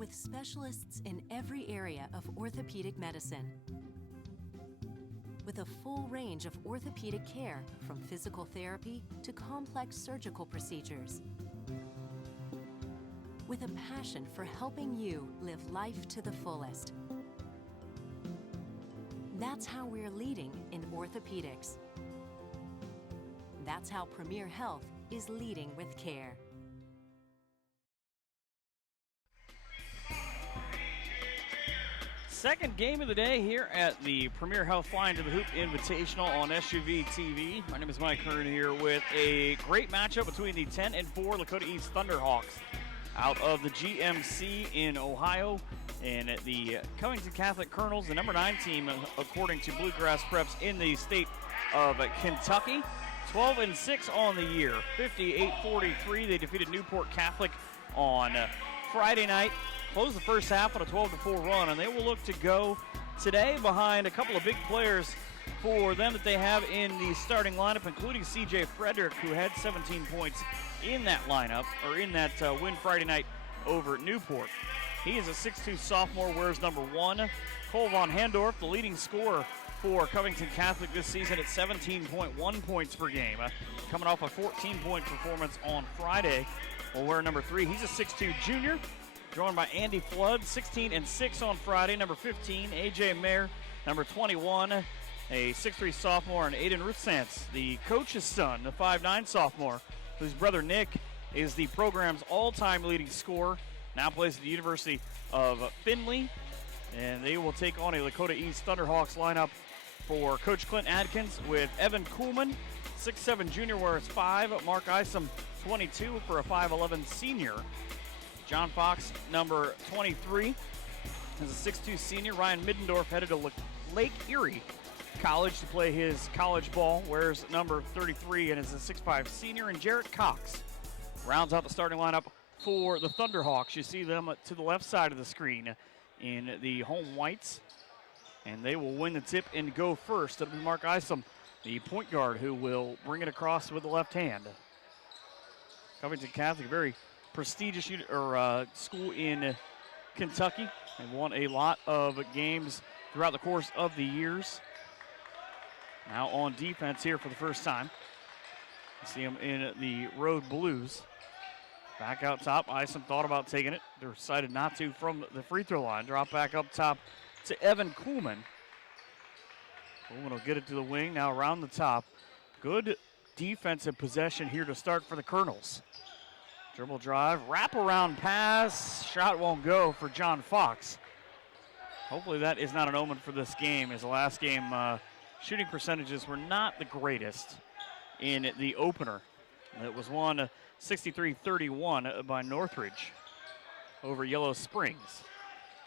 with specialists in every area of orthopedic medicine. With a full range of orthopedic care, from physical therapy to complex surgical procedures. With a passion for helping you live life to the fullest. That's how we're leading in orthopedics. That's how Premier Health is leading with care. Second game of the day here at the Premier Health Flyin to the Hoop Invitational on SUVtv. My name is Mike Hearn here with a great matchup between the 10-4 Lakota East Thunderhawks out of the GMC in Ohio and the Covington Catholic Colonels, the number 9 team according to Bluegrass Preps in the state of Kentucky. 12-6 on the year, 58-43. They defeated Newport Catholic on Friday night. Closed the first half on a 12-4 run, and they will look to go today behind a couple of big players for them that they have in the starting lineup, including C.J. Frederick, who had 17 points in that lineup, or in that win Friday night over Newport. He is a 6'2 sophomore, wears number 1. Cole Von Handorf, the leading scorer for Covington Catholic this season at 17.1 points per game. Coming off a 14-point performance on Friday, will wear number 3. He's a 6'2 junior. Joined by Andy Flood, 16-6 on Friday. Number 15, A.J. Mayer. Number 21, a 6'3 sophomore, and Aiden Ruthsantz, the coach's son, the 5'9 sophomore, whose brother Nick is the program's all-time leading scorer. Now plays at the University of Findlay. And they will take on a Lakota East Thunderhawks lineup for Coach Clint Adkins with Evan Kuhlman, 6'7 junior, wears 5. Mark Isom, 22, for a 5'11 senior. John Fox, number 23, is a 6'2 senior. Ryan Middendorf headed to Lake Erie College to play his college ball, wears number 33 and is a 6'5 senior. And Jarrett Cox rounds out the starting lineup for the Thunderhawks. You see them to the left side of the screen in the home whites, and they will win the tip and go first. It'll be Mark Isom, the point guard, who will bring it across with the left hand. Covington Catholic, very prestigious school in Kentucky, and won a lot of games throughout the course of the years. Now on defense here for the first time. You see him in the road blues. Back out top, Isom thought about taking it. They decided not to from the free throw line. Drop back up top to Evan Kuhlman. Kuhlman will get it to the wing, now around the top. Good defensive possession here to start for the Colonels. Dribble drive, wraparound pass, shot won't go for John Fox. Hopefully that is not an omen for this game, as the last game shooting percentages were not the greatest in the opener. It was won 63-31 by Northridge over Yellow Springs.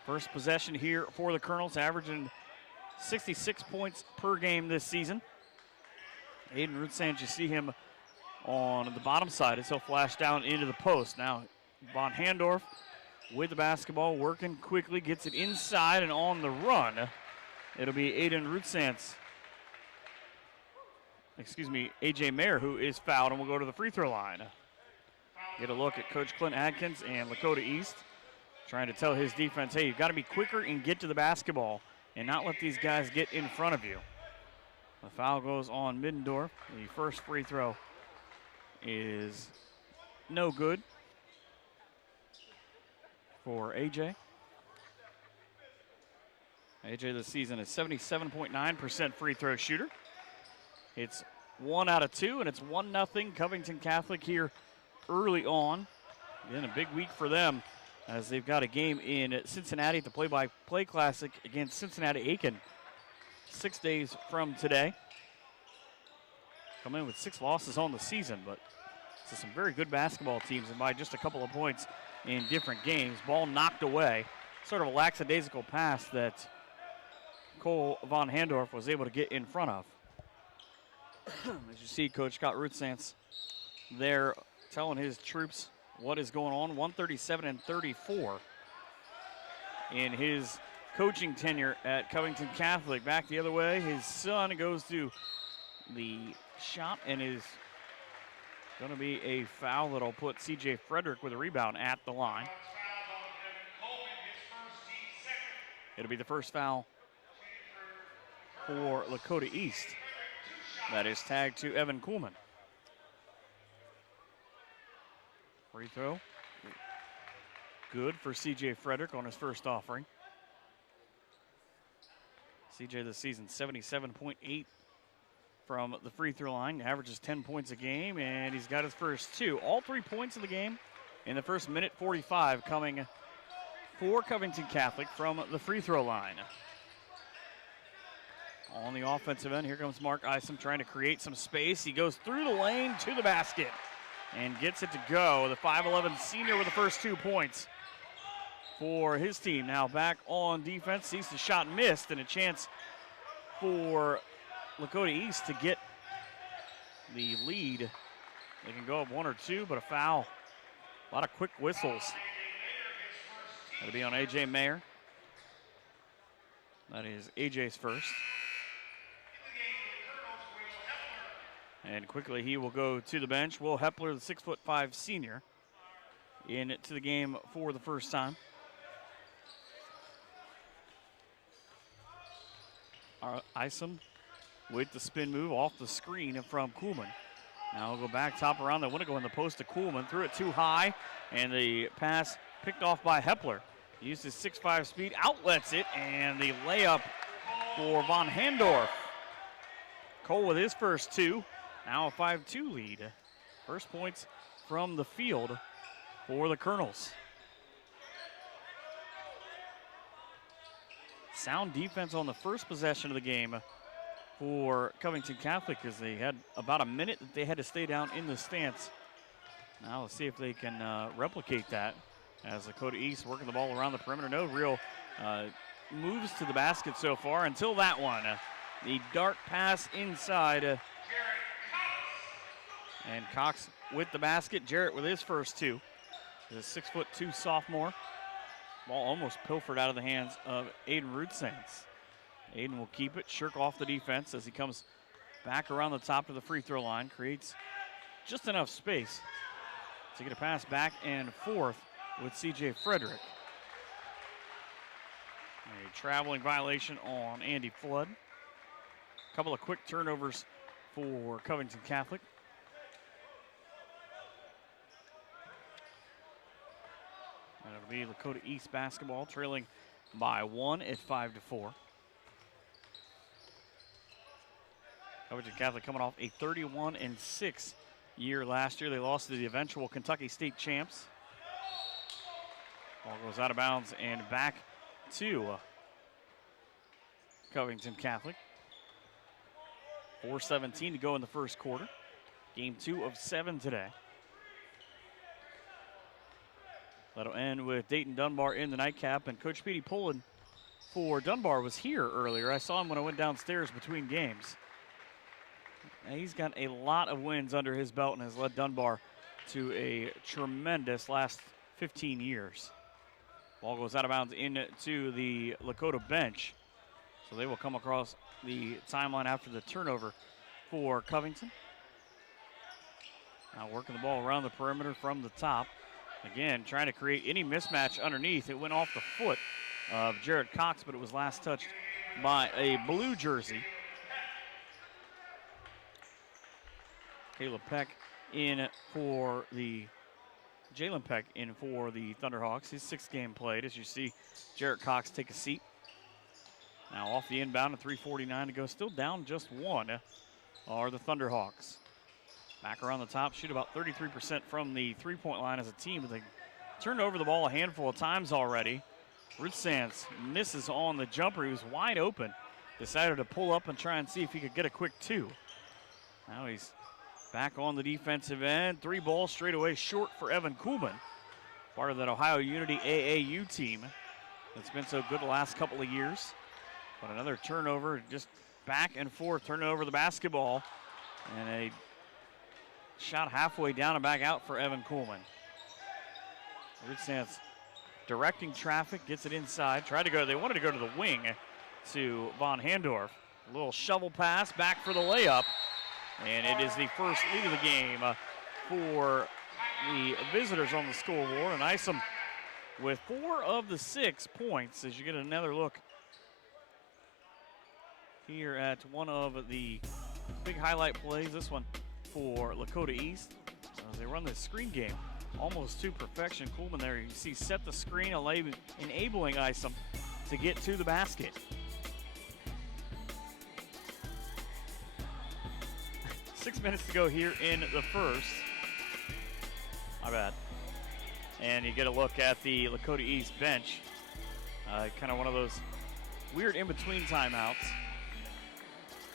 First possession here for the Colonels, averaging 66 points per game this season. Aiden Ruthsantz, you see him on the bottom side as he'll flash down into the post. Now Von Handorf with the basketball, working quickly, gets it inside and on the run. It'll be Aiden Ruthsantz, A.J. Mayer, who is fouled and will go to the free throw line. Get a look at Coach Clint Adkins and Lakota East, trying to tell his defense, hey, you've got to be quicker and get to the basketball and not let these guys get in front of you. The foul goes on Middendorf. The first free throw is no good for A.J. A.J. this season is 77.9% free throw shooter. It's 1 out of 2, and it's 1-0 Covington Catholic here early on. Again, a big week for them as they've got a game in Cincinnati at the Play-by-Play Classic against Cincinnati-Aiken 6 days from today. Come in with 6 losses on the season, but it's some very good basketball teams, and by just a couple of points in different games. Ball knocked away. Sort of a lackadaisical pass that Cole Von Handorf was able to get in front of. As you see, Coach Scott Ruthsantz there telling his troops what is going on. 137-34 in his coaching tenure at Covington Catholic. Back the other way, his son goes to the shot and is going to be a foul that'll put C.J. Frederick with a rebound at the line. It'll be the first foul for Lakota East. That is tagged to Evan Kuhlman. Free throw. Good for C.J. Frederick on his first offering. C.J. this season 77.8 from the free throw line. Averages 10 points a game, and he's got his first two. All 3 points of the game in the first minute 45 coming for Covington Catholic from the free throw line. On the offensive end, here comes Mark Isom trying to create some space. He goes through the lane to the basket and gets it to go. The 5'11 senior with the first 2 points for his team. Now back on defense, sees the shot missed, and a chance for Lakota East to get the lead. They can go up 1 or 2, but a foul. A lot of quick whistles. That'll be on A.J. Mayer. That is A.J.'s first. And quickly he will go to the bench. Will Hepler, the 6'5" senior, into the game for the first time. Isom with the spin move off the screen from Kuhlman. Now we'll go back, top around. They want to go in the post to Kuhlman. Threw it too high, and the pass picked off by Hepler. He used his 6'5" speed, outlets it, and the layup for Von Handorf. Cole with his first 2. Now a 5-2 lead. First points from the field for the Colonels. Sound defense on the first possession of the game for Covington Catholic, as they had about a minute that they had to stay down in the stance. Now let's see if they can replicate that, as Lakota East working the ball around the perimeter. No real moves to the basket so far until that one. The dart pass inside. And Cox with the basket. Jarrett with his first 2. The 6'2" sophomore. Ball almost pilfered out of the hands of Aiden Ruthsans. Aiden will keep it, shirk off the defense as he comes back around the top of the free throw line. Creates just enough space to get a pass back and forth with C.J. Frederick. A traveling violation on Andy Flood. A couple of quick turnovers for Covington Catholic. That'll be Lakota East basketball, trailing by 1 at 5-4. Covington Catholic coming off a 31-6 year last year. They lost to the eventual Kentucky State champs. Ball goes out of bounds and back to Covington Catholic. 4:17 to go in the first quarter. Game 2 of 7 today. That'll end with Dayton Dunbar in the nightcap, and Coach Petey Pullen for Dunbar was here earlier. I saw him when I went downstairs between games. And he's got a lot of wins under his belt and has led Dunbar to a tremendous last 15 years. Ball goes out of bounds into the Lakota bench. So they will come across the timeline after the turnover for Covington. Now working the ball around the perimeter from the top. Again, trying to create any mismatch underneath. It went off the foot of Jared Cox, but it was last touched by a blue jersey. Caleb Peck in for the Jalen Peck in for the Thunderhawks. His 6th game played. As you see, Jared Cox take a seat. Now off the inbound at 3:49 to go. Still down just 1 are the Thunderhawks. Back around the top, shoot about 33% from the three-point line as a team, but they turned over the ball a handful of times already. Ruthsans misses on the jumper. He was wide open. Decided to pull up and try and see if he could get a quick 2. Now he's back on the defensive end. 3 balls straight away short for Evan Kuhlman, part of that Ohio Unity AAU team that's been so good the last couple of years. But another turnover, just back and forth, turning over the basketball, and a shot halfway down and back out for Evan Kuhlman. Ruthsans directing traffic, gets it inside. They wanted to go to the wing to Von Handorf. A little shovel pass back for the layup. And it is the first lead of the game for the visitors on the scoreboard. And Isom with 4 of the 6 points as you get another look here at one of the big highlight plays. This one for Lakota East. As they run the screen game almost to perfection. Coolman there, you see, set the screen, enabling Isom to get to the basket. 6 minutes to go here in the first. My bad. And you get a look at the Lakota East bench. Kind of one of those weird in-between timeouts.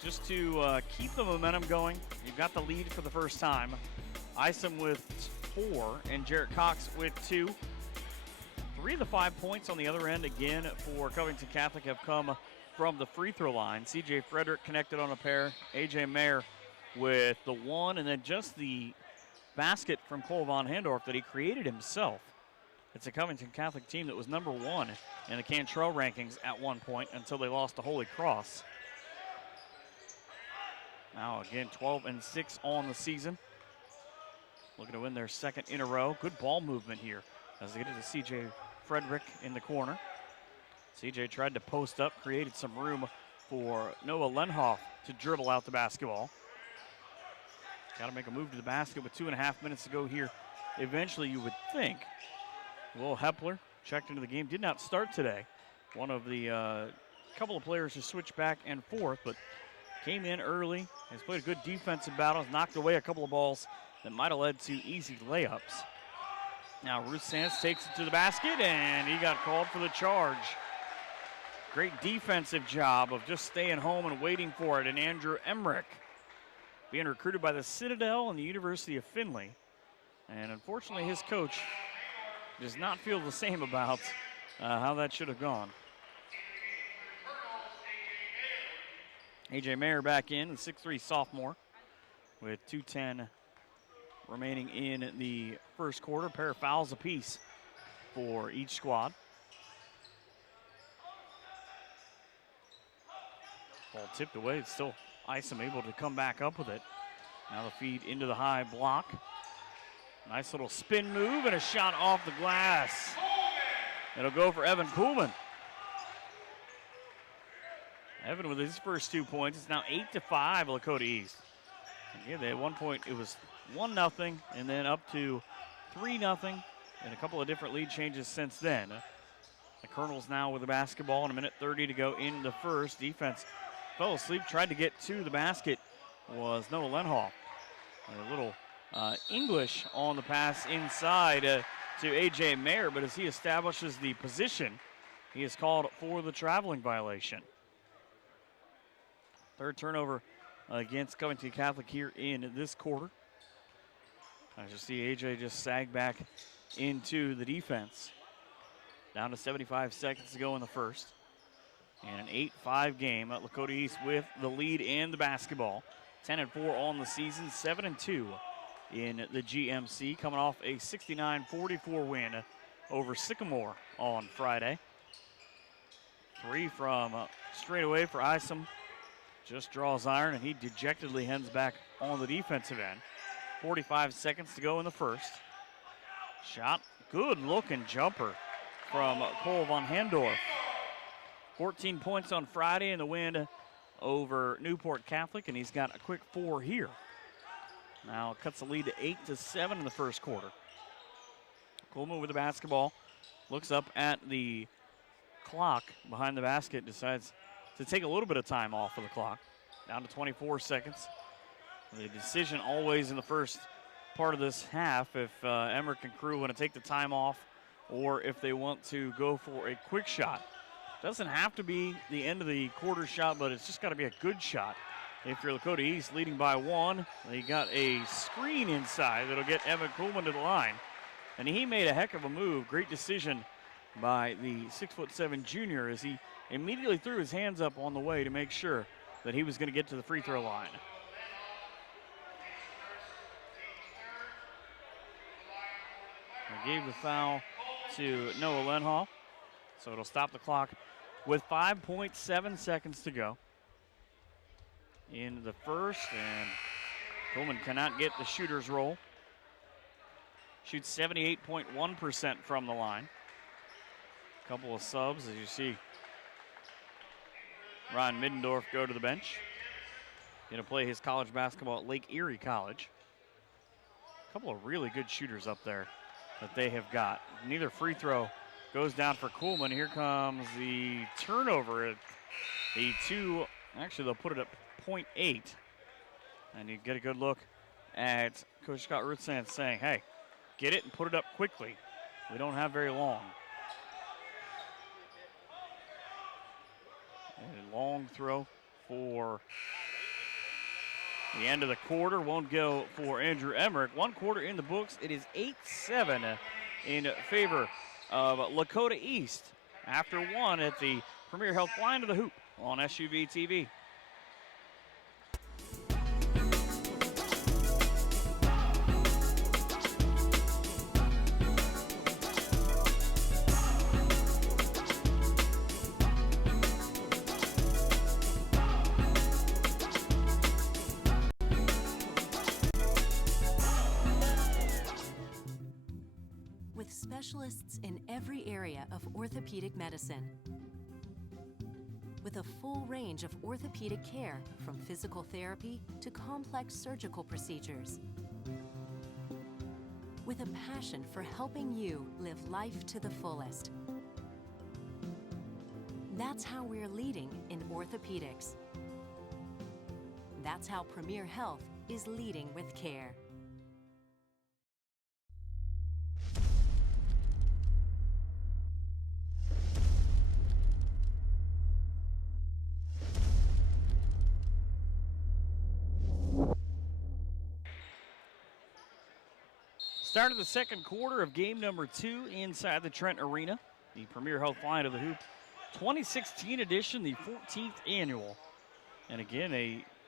Just to keep the momentum going. You've got the lead for the first time. Isom with 4 and Jarrett Cox with 2. 3 of the 5 points on the other end again for Covington Catholic have come from the free throw line. CJ Frederick connected on a pair. AJ Mayer with the 1, and then just the basket from Cole Von Hendorf that he created himself. It's a Covington Catholic team that was number 1 in the Cantrell rankings at one point until they lost to Holy Cross. Now again, 12-6 on the season. Looking to win their second in a row. Good ball movement here as they get it to CJ Frederick in the corner. CJ tried to post up, created some room for Noah Lenhoff to dribble out the basketball. Got to make a move to the basket with 2.5 minutes to go here. Eventually, you would think. Will Hepler checked into the game, did not start today. One of the couple of players who switched back and forth, but came in early. Has played a good defensive battle, has knocked away a couple of balls that might have led to easy layups. Now Ruth Sands takes it to the basket, and he got called for the charge. Great defensive job of just staying home and waiting for it. And Andrew Emmerich being recruited by the Citadel and the University of Findlay. And unfortunately, his coach does not feel the same about how that should have gone. AJ Mayer back in, the 6'3" sophomore, with 2:10 remaining in the first quarter. Pair of fouls apiece for each squad. Ball tipped away. It's still Isom able to come back up with it. Now the feed into the high block. Nice little spin move and a shot off the glass. It'll go for Evan Kuhlman. Evan with his first 2 points. It's now 8-5 Lakota East. Again, at one point it was 1-0 and then up to 3-0 and a couple of different lead changes since then. The Colonels now with the basketball and 1:30 to go in the first. Defense fell asleep, tried to get to the basket was Noah Lenhoff. A little English on the pass inside to AJ Mayer, but as he establishes the position, he is called for the traveling violation. Third turnover against Covington Catholic here in this quarter. As you see, AJ just sagged back into the defense. Down to 75 seconds to go in the first. And an 8-5 game at Lakota East with the lead and the basketball. 10-4 on the season, 7-2 in the GMC, coming off a 69-44 win over Sycamore on Friday. 3 from straight away for Isom. Just draws iron, and he dejectedly heads back on the defensive end. 45 seconds to go in the first. Shot, good looking jumper from Cole Von Hendorf. 14 points on Friday in the win over Newport Catholic, and he's got a quick 4 here. Now cuts the lead to 8-7 in the first quarter. Coleman with the basketball, looks up at the clock behind the basket, decides to take a little bit of time off of the clock. Down to 24 seconds. The decision always in the first part of this half if Emmerich and crew want to take the time off or if they want to go for a quick shot. Doesn't have to be the end of the quarter shot, but it's just got to be a good shot. If you're Lakota East leading by 1, they got a screen inside that'll get Evan Kuhlman to the line. And he made a heck of a move. Great decision by the 6'7" junior as he immediately threw his hands up on the way to make sure that he was going to get to the free throw line. They gave the foul to Noah Lenhoff, so it'll stop the clock with 5.7 seconds to go in the first, and Coleman cannot get the shooter's roll. Shoots 78.1% from the line. Couple of subs as you see Ryan Middendorf go to the bench. Going to play his college basketball at Lake Erie College. A couple of really good shooters up there that they have got. Neither free throw goes down for Kuhlman. Here comes the turnover. The two, actually they'll put it at .8. And you get a good look at Coach Scott Ruthsand saying, hey, get it and put it up quickly. We don't have very long. A long throw for the end of the quarter. Won't go for Andrew Emmerich. 1 quarter in the books. It is 8-7 in favor of Lakota East after 1 at the Premier Health Flyin to the Hoop on SUVtv. With specialists in every area of orthopedic medicine. With a full range of orthopedic care, from physical therapy to complex surgical procedures. With a passion for helping you live life to the fullest. That's how we're leading in orthopedics. That's how Premier Health is leading with care. Start of the second quarter of game number 2 inside the Trent Arena. The Premier Health Flyin to the Hoop 2016 edition, the 14th annual. And again,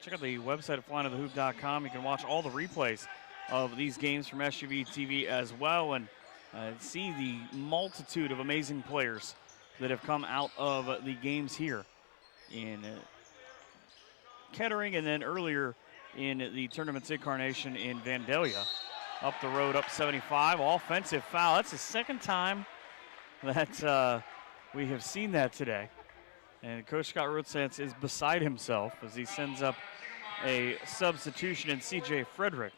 check out the website at flyintothehoop.com. You can watch all the replays of these games from SUVtv as well and see the multitude of amazing players that have come out of the games here in Kettering and then earlier in the tournament's incarnation in Vandalia. Up the road, up 75, offensive foul. That's the second time that we have seen that today. And Coach Scott Ruthsand is beside himself as he sends up a substitution in C.J. Frederick.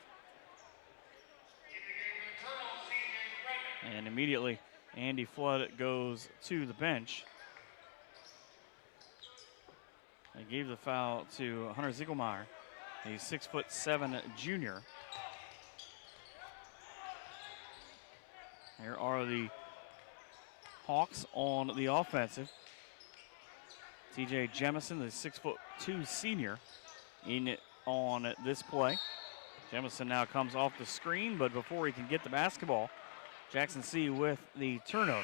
And immediately, Andy Flood goes to the bench. They gave the foul to Hunter Ziegelmeyer, a 6'7" junior. Here are the Hawks on the offensive. TJ Jemison, the 6'2" senior, in on this play. Jemison now comes off the screen, but before he can get the basketball, Jackson C with the turnover.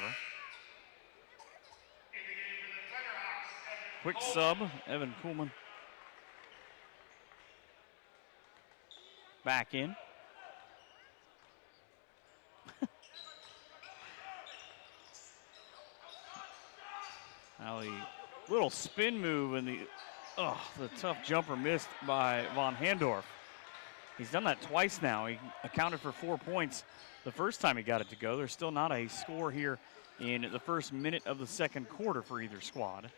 Quick sub, Evan Kuhlman back in. Now the little spin move and the tough jumper missed by Von Handorf. He's done that twice now. He accounted for 4 points the first time he got it to go. There's still not a score here in the first minute of the second quarter for either squad,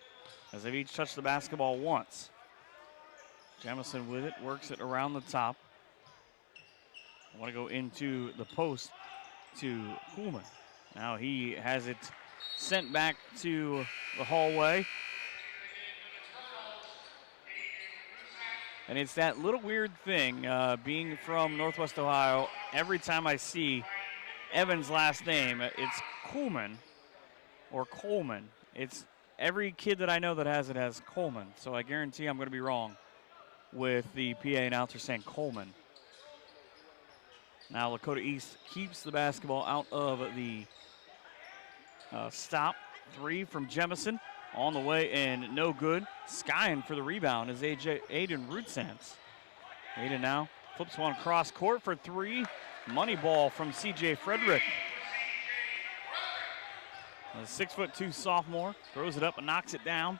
as they've each touched the basketball once. Jamison with it, works it around the top. I want to go into the post to Kuhlman. Now he has it sent back to the hallway. And it's that little weird thing, being from Northwest Ohio, every time I see Evan's last name, it's Kuhlman or Coleman. It's every kid that I know that has it has Coleman. So I guarantee I'm going to be wrong with the PA announcer saying Coleman. Now Lakota East keeps the basketball out of the stop. 3 from Jemison on the way and no good. Skying for the rebound is Aiden Rudsans. Aiden now flips one cross court for 3. Money ball from C.J. Frederick. The 6'2" sophomore throws it up and knocks it down.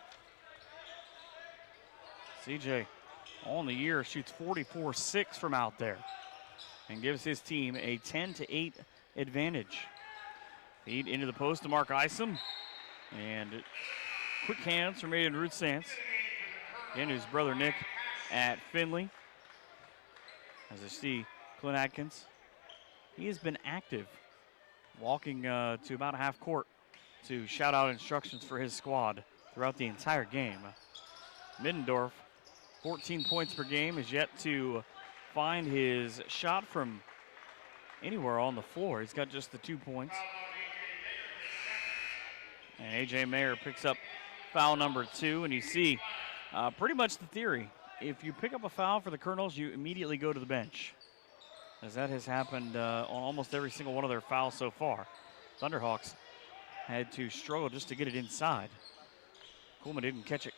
C.J. on the year shoots 44-6 from out there and gives his team a 10-8 advantage. Feed into the post to Mark Isom. And quick hands from Aiden Ruth Sands. Again, his brother Nick at Finley. As I see Clint Atkins, he has been active, walking to about half court to shout out instructions for his squad throughout the entire game. Middendorf, 14 points per game, is yet to find his shot from anywhere on the floor. He's got just the 2 points. And A.J. Mayer picks up foul number 2, and you see pretty much the theory. If you pick up a foul for the Colonels, you immediately go to the bench, as that has happened on almost every single one of their fouls so far. Thunderhawks had to struggle just to get it inside. Coleman didn't catch it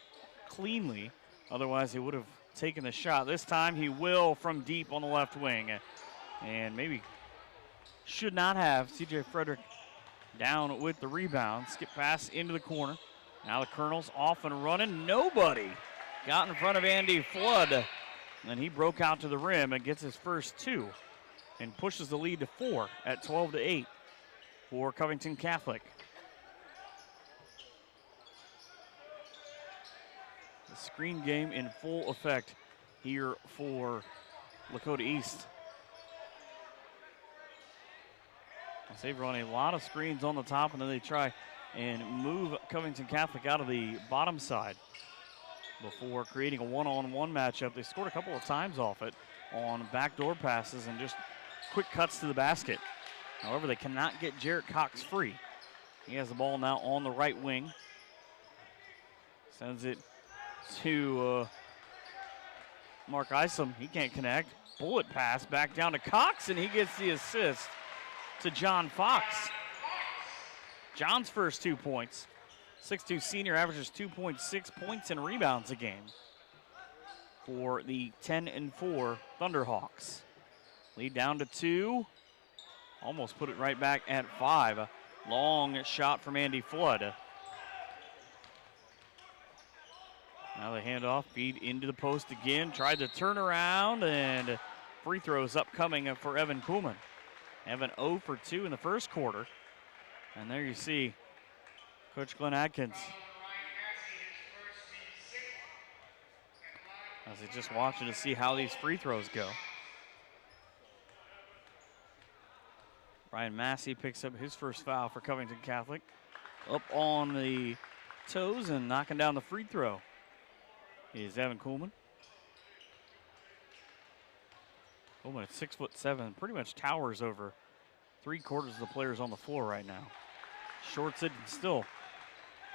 cleanly, otherwise he would have taken the shot. This time he will from deep on the left wing, and maybe should not have. C.J. Frederick down with the rebound. Skip pass into the corner. Now the Colonels off and running. Nobody got in front of Andy Flood, and he broke out to the rim and gets his first 2 and pushes the lead to 4 at 12-8 for Covington Catholic. The screen game in full effect here for Lakota East. They've run a lot of screens on the top, and then they try and move Covington Catholic out of the bottom side before creating a one-on-one matchup. They scored a couple of times off it on backdoor passes and just quick cuts to the basket. However, they cannot get Jarrett Cox free. He has the ball now on the right wing. Sends it to Mark Isom. He can't connect. Bullet pass back down to Cox, and he gets the assist to John Fox. John's first 2 points. 6'2" senior averages 2.6 points and rebounds a game for the 10-4 Thunderhawks. Lead down to 2. Almost put it right back at 5. A long shot from Andy Flood. Now the handoff, feed into the post again. Tried to turn around, and free throws upcoming for Evan Kuhlman. Evan 0 for 2 in the first quarter. And there you see Coach Glenn Atkins, as he's just watching to see how these free throws go. Ryan Massey picks up his first foul for Covington Catholic. Up on the toes and knocking down the free throw is Evan Kuhlman. Kuhlman at 6'7", pretty much towers over 3/4 of the players on the floor right now. Shorts it and still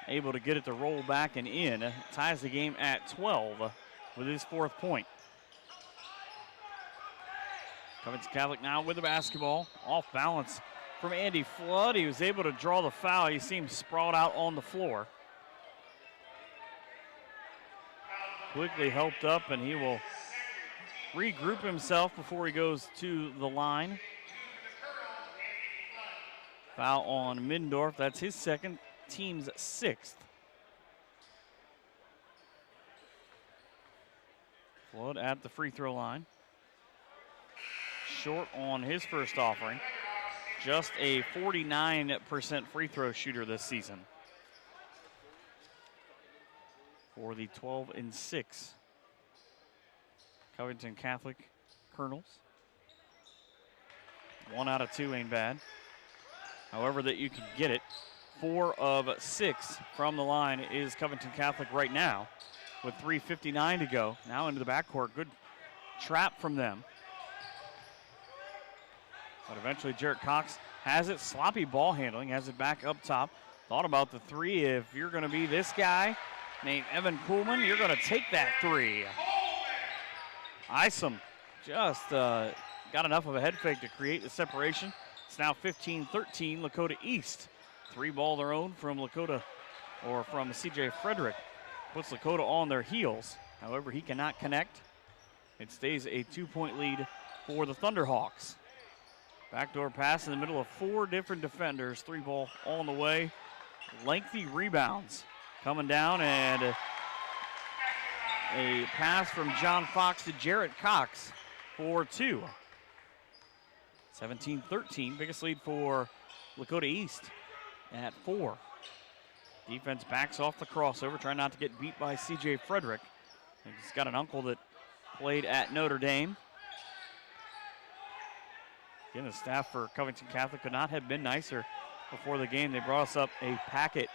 able to get it to roll back and in. Ties the game at 12 with his 4th point. Covington Catholic now with the basketball. Off balance from Andy Flood. He was able to draw the foul. He seems sprawled out on the floor. Quickly helped up, and he will regroup himself before he goes to the line. Foul on Middendorf. That's his second, team's 6th. Flood at the free throw line. Short on his first offering. Just a 49% free throw shooter this season for the 12-6 Covington Catholic Colonels. 1 out of 2 ain't bad. However that you can get it. 4 of 6 from the line is Covington Catholic right now with 3:59 to go. Now into the backcourt. Good trap from them. But eventually Jarrett Cox has it. Sloppy ball handling. Has it back up top. Thought about the 3. If you're going to be this guy named Evan Kuhlman, you're going to take that 3. Isom just got enough of a head fake to create the separation. It's now 15-13 Lakota East. 3 ball their own from Lakota, or from C.J. Frederick. Puts Lakota on their heels. However, he cannot connect. It stays a 2-point lead for the Thunderhawks. Backdoor pass in the middle of 4 different defenders. 3 ball on the way. Lengthy rebounds coming down, and a pass from John Fox to Jarrett Cox for 2. 17-13, biggest lead for Lakota East at 4. Defense backs off the crossover, trying not to get beat by C.J. Frederick. He's got an uncle that played at Notre Dame. Again, the staff for Covington Catholic could not have been nicer before the game. They brought us up a packet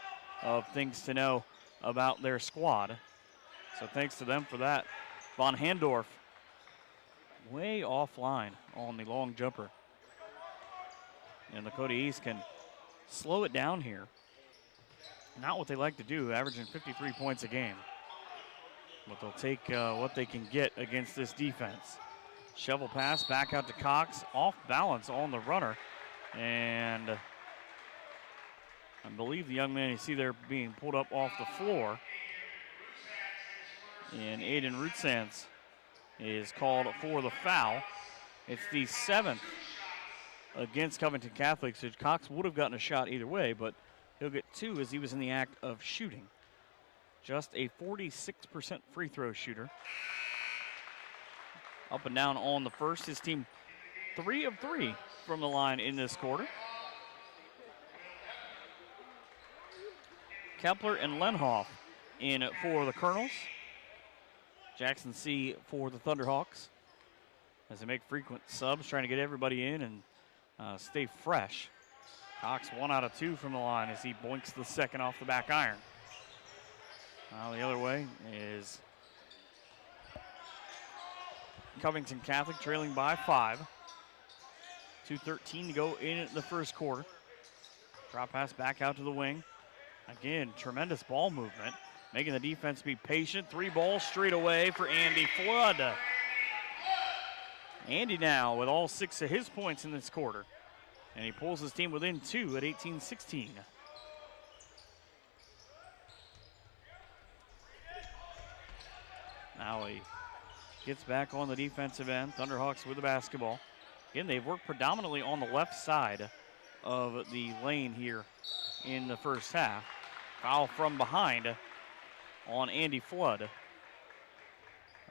of things to know about their squad. So thanks to them for that. Von Handorf way offline on the long jumper. And Lakota East can slow it down here. Not what they like to do, averaging 53 points a game. But they'll take what they can get against this defense. Shovel pass back out to Cox, off balance on the runner. And I believe the young man you see there being pulled up off the floor. And Aiden Rutsands is called for the foul. It's the 7th against Covington Catholic, so Cox would have gotten a shot either way, but he'll get 2 as he was in the act of shooting. Just a 46% free throw shooter. Up and down on the first. His team 3 of 3 from the line in this quarter. Kepler and Lenhoff in for the Colonels. Jackson C for the Thunderhawks as they make frequent subs, trying to get everybody in and stay fresh. Cox 1 out of 2 from the line as he boinks the second off the back iron. Now the other way is Covington Catholic trailing by 5. 2:13 to go in the first quarter. Drop pass back out to the wing. Again, tremendous ball movement, making the defense be patient. 3 balls straight away for Andy Flood. Andy now with all 6 of his points in this quarter. And he pulls his team within 2 at 18-16. Now he gets back on the defensive end. Thunderhawks with the basketball. Again, they've worked predominantly on the left side of the lane here in the first half. Foul from behind on Andy Flood.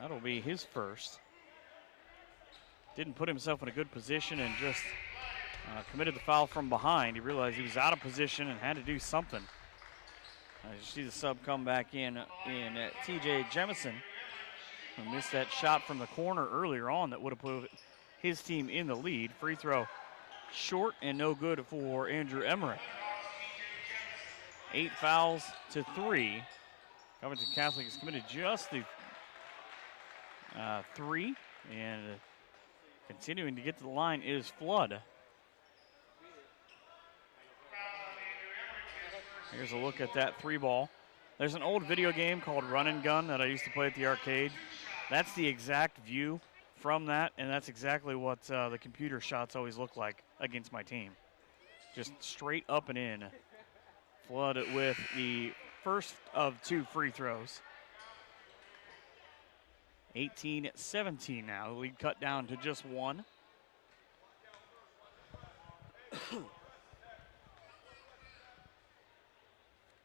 That'll be his first. Didn't put himself in a good position and just committed the foul from behind. He realized he was out of position and had to do something. As you see the sub come back in TJ Jemison, who missed that shot from the corner earlier on that would have put his team in the lead. Free throw short and no good for Andrew Emmerich. 8 fouls to 3. Covington Catholic has committed just the 3, and continuing to get to the line is Flood. Here's a look at that 3 ball. There's an old video game called Run and Gun that I used to play at the arcade. That's the exact view from that, and that's exactly what the computer shots always look like against my team. Just straight up and in. Flood with the first of 2 free throws. 18-17 now. The lead cut down to just 1.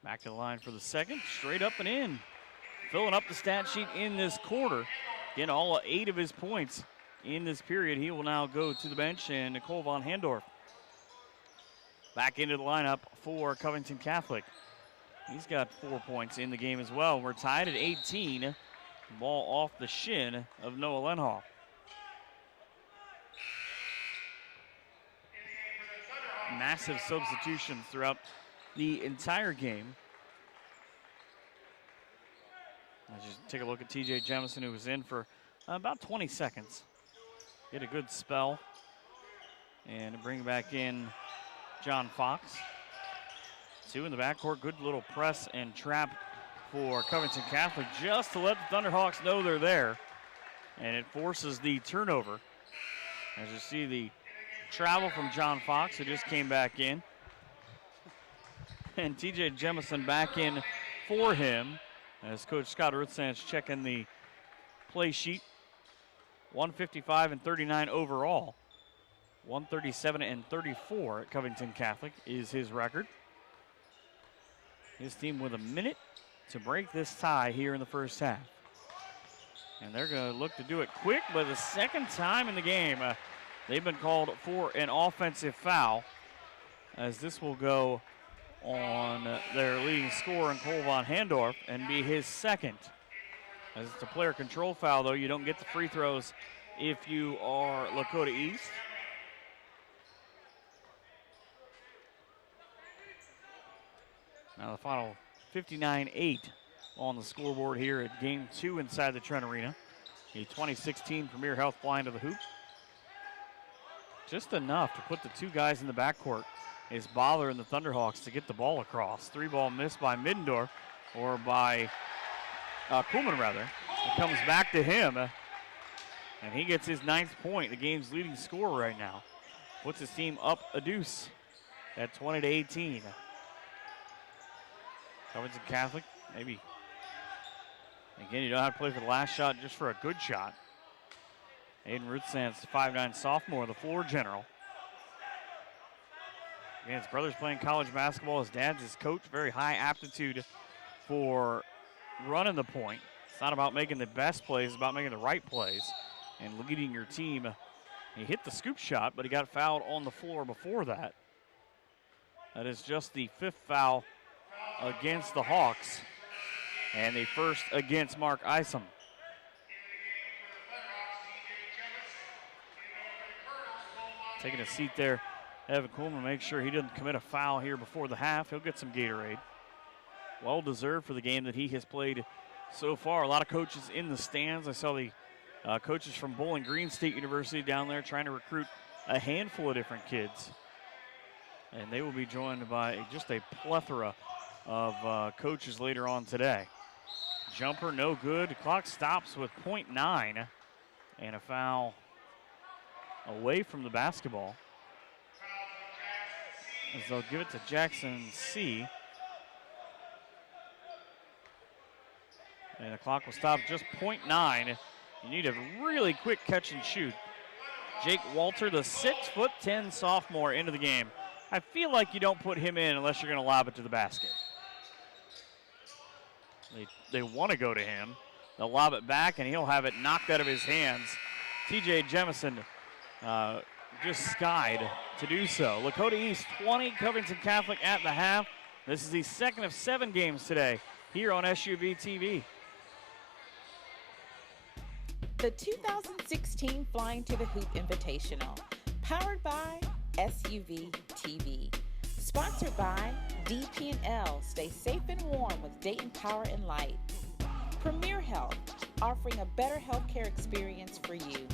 Back to the line for the second. Straight up and in. Filling up the stat sheet in this quarter. Again, all 8 of his points in this period. He will now go to the bench, and Nicole Von Handorf back into the lineup for Covington Catholic. He's got 4 points in the game as well. We're tied at 18. Ball off the shin of Noah Lenhoff. Massive substitutions throughout the entire game. Let's just take a look at TJ Jemison, who was in for about 20 seconds. Get a good spell. And bring back in John Fox. 2 in the backcourt. Good little press and trap for Covington Catholic just to let the Thunderhawks know they're there. And it forces the turnover. As you see the travel from John Fox, who just came back in. And TJ Jemison back in for him as Coach Scott Ruthsand's checking the play sheet. 155 and 39 overall. 137 and 34 at Covington Catholic is his record. His team with a minute to break this tie here in the first half. And they're going to look to do it quick, but the second time in the game, they've been called for an offensive foul, as this will go on their leading scorer in Cole Von Handorf and be his second. As it's a player control foul, though, you don't get the free throws if you are Lakota East. Now the final 59-8 on the scoreboard here at Game 2 inside the Trent Arena. The 2016 Premier Health Flyin to the hoop. Just enough to put the two guys in the backcourt is Bother and the Thunderhawks to get the ball across. Three ball missed by Middendorf, or by Kuhlman rather. It comes back to him, and he gets his 9th point, the game's leading scorer right now. Puts his team up a deuce at 20-18. Covington Catholic, maybe. Again, you don't have to play for the last shot, just for a good shot. Aiden Ruthsand's 5'9" sophomore, the floor general. Again, his brother's playing college basketball. His dad's his coach. Very high aptitude for running the point. It's not about making the best plays, it's about making the right plays and leading your team. He hit the scoop shot, but he got fouled on the floor before that. That is just the 5th foul against the Hawks, and the first against Mark Isom. Taking a seat there, Evan Kuhlman, make sure he doesn't commit a foul here before the half. He'll get some Gatorade. Well deserved for the game that he has played so far. A lot of coaches in the stands. I saw the coaches from Bowling Green State University down there trying to recruit a handful of different kids. And they will be joined by just a plethora of coaches later on today. Jumper no good. The clock stops with .9 and a foul away from the basketball, as they'll give it to Jackson C. And the clock will stop just .9. You need a really quick catch and shoot. Jake Walter, the 6'10" sophomore, into the game. I feel like you don't put him in unless you're going to lob it to the basket. They want to go to him. They'll lob it back, and he'll have it knocked out of his hands. TJ Jemison just skied to do so. Lakota East 20, Covington Catholic at the half. This is the second of 7 games today here on SUVtv. The 2016 Flyin to the Hoop Invitational, powered by SUVtv. Sponsored by DP&L. Stay safe and warm with Dayton Power and Light. Premier Health, offering a better healthcare experience for you.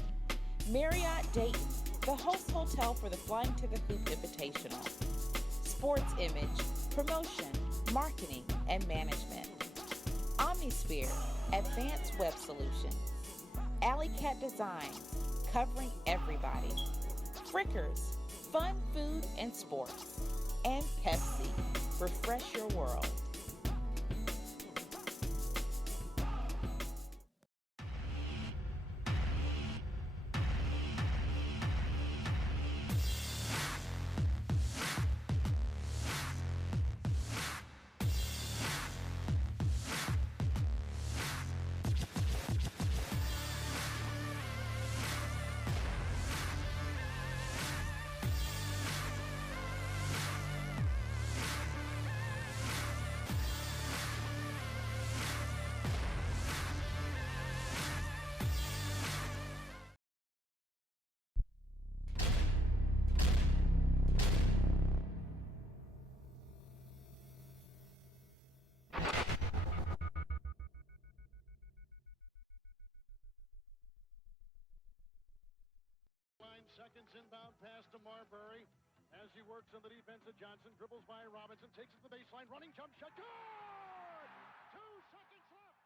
Marriott Dayton, the host hotel for the Flyin to the Hoop Invitational. Sports Image, promotion, marketing, and management. Omnisphere, advanced web solutions. Alley Cat Designs, covering everybody. Frickers, fun food and sports. And Pepsi, refresh your world. Seconds inbound pass to Marbury as he works on the defense of Johnson, dribbles by Robinson, takes it to the baseline, running jump shot, good! 2 seconds left.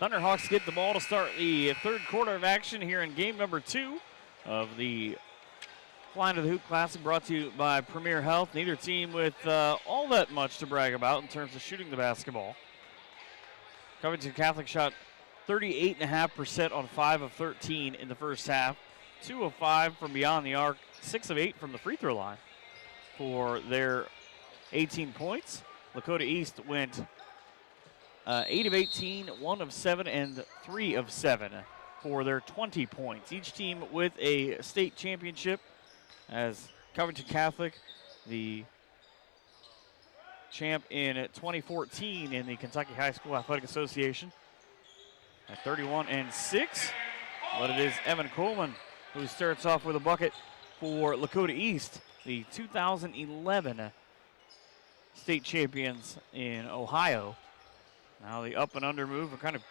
Thunderhawks get the ball to start the third quarter of action here in game number 2 of the Flyin to the Hoop Classic, brought to you by Premier Health. Neither team with all that much to brag about in terms of shooting the basketball. Covington Catholic shot 38.5% on 5 of 13 in the first half. 2 of 5 from beyond the arc, 6 of 8 from the free throw line for their 18 points. Lakota East went 8 of 18, 1 of 7, and 3 of 7 for their 20 points. Each team with a state championship, as Covington Catholic, the champ in 2014 in the Kentucky High School Athletic Association at 31-6. But it is Evan Coleman who starts off with a bucket for Lakota East, the 2011 state champions in Ohio. Now the up and under move, a kind of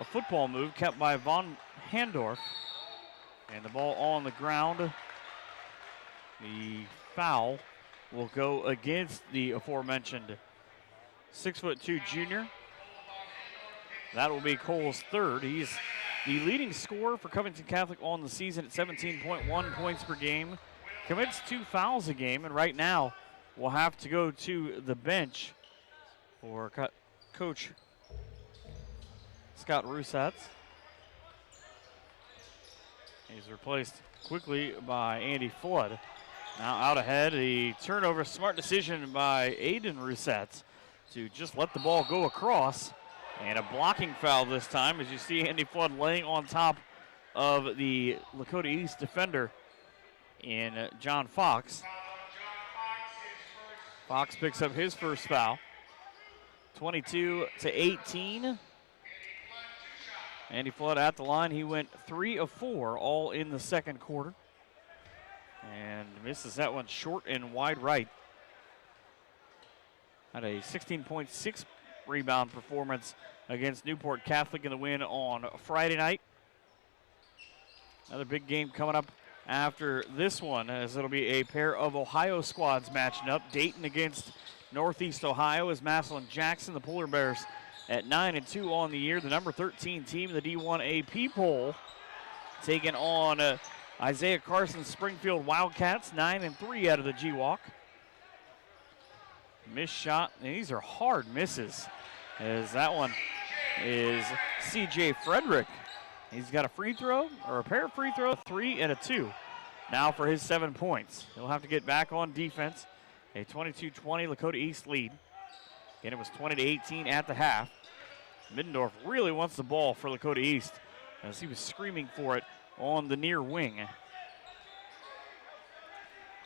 a football move kept by Von Handorf. And the ball on the ground. The foul will go against the aforementioned 6'2" junior. That will be Cole's third. He's the leading scorer for Covington Catholic on the season at 17.1 points per game. Commits 2 fouls a game, and right now will have to go to the bench for Coach Scott Rusatz. He's replaced quickly by Andy Flood. Now out ahead, the turnover, smart decision by Aiden Rusatz to just let the ball go across. And a blocking foul this time, as you see Andy Flood laying on top of the Lakota East defender in John Fox. Fox picks up his first foul. 22-18. Andy Flood at the line. He went 3 of 4, all in the second quarter. And misses that one short and wide right. Had a 16.6 rebound performance against Newport Catholic in the win on Friday night. Another big game coming up after this one, as it'll be a pair of Ohio squads matching up. Dayton against Northeast Ohio, as Massillon Jackson, the Polar Bears, at 9-2 on the year. The number 13 team in the D1 AP poll, taking on Isaiah Carson Springfield Wildcats, 9-3 out of the GWalk. Missed shot, and these are hard misses, as that one is CJ Frederick. He's got a free throw, or a pair of free throws, 3 and a 2. Now for his 7 points. He'll have to get back on defense. A 22-20 Lakota East lead. Again, it was 20-18 at the half. Middendorf really wants the ball for Lakota East, as he was screaming for it on the near wing.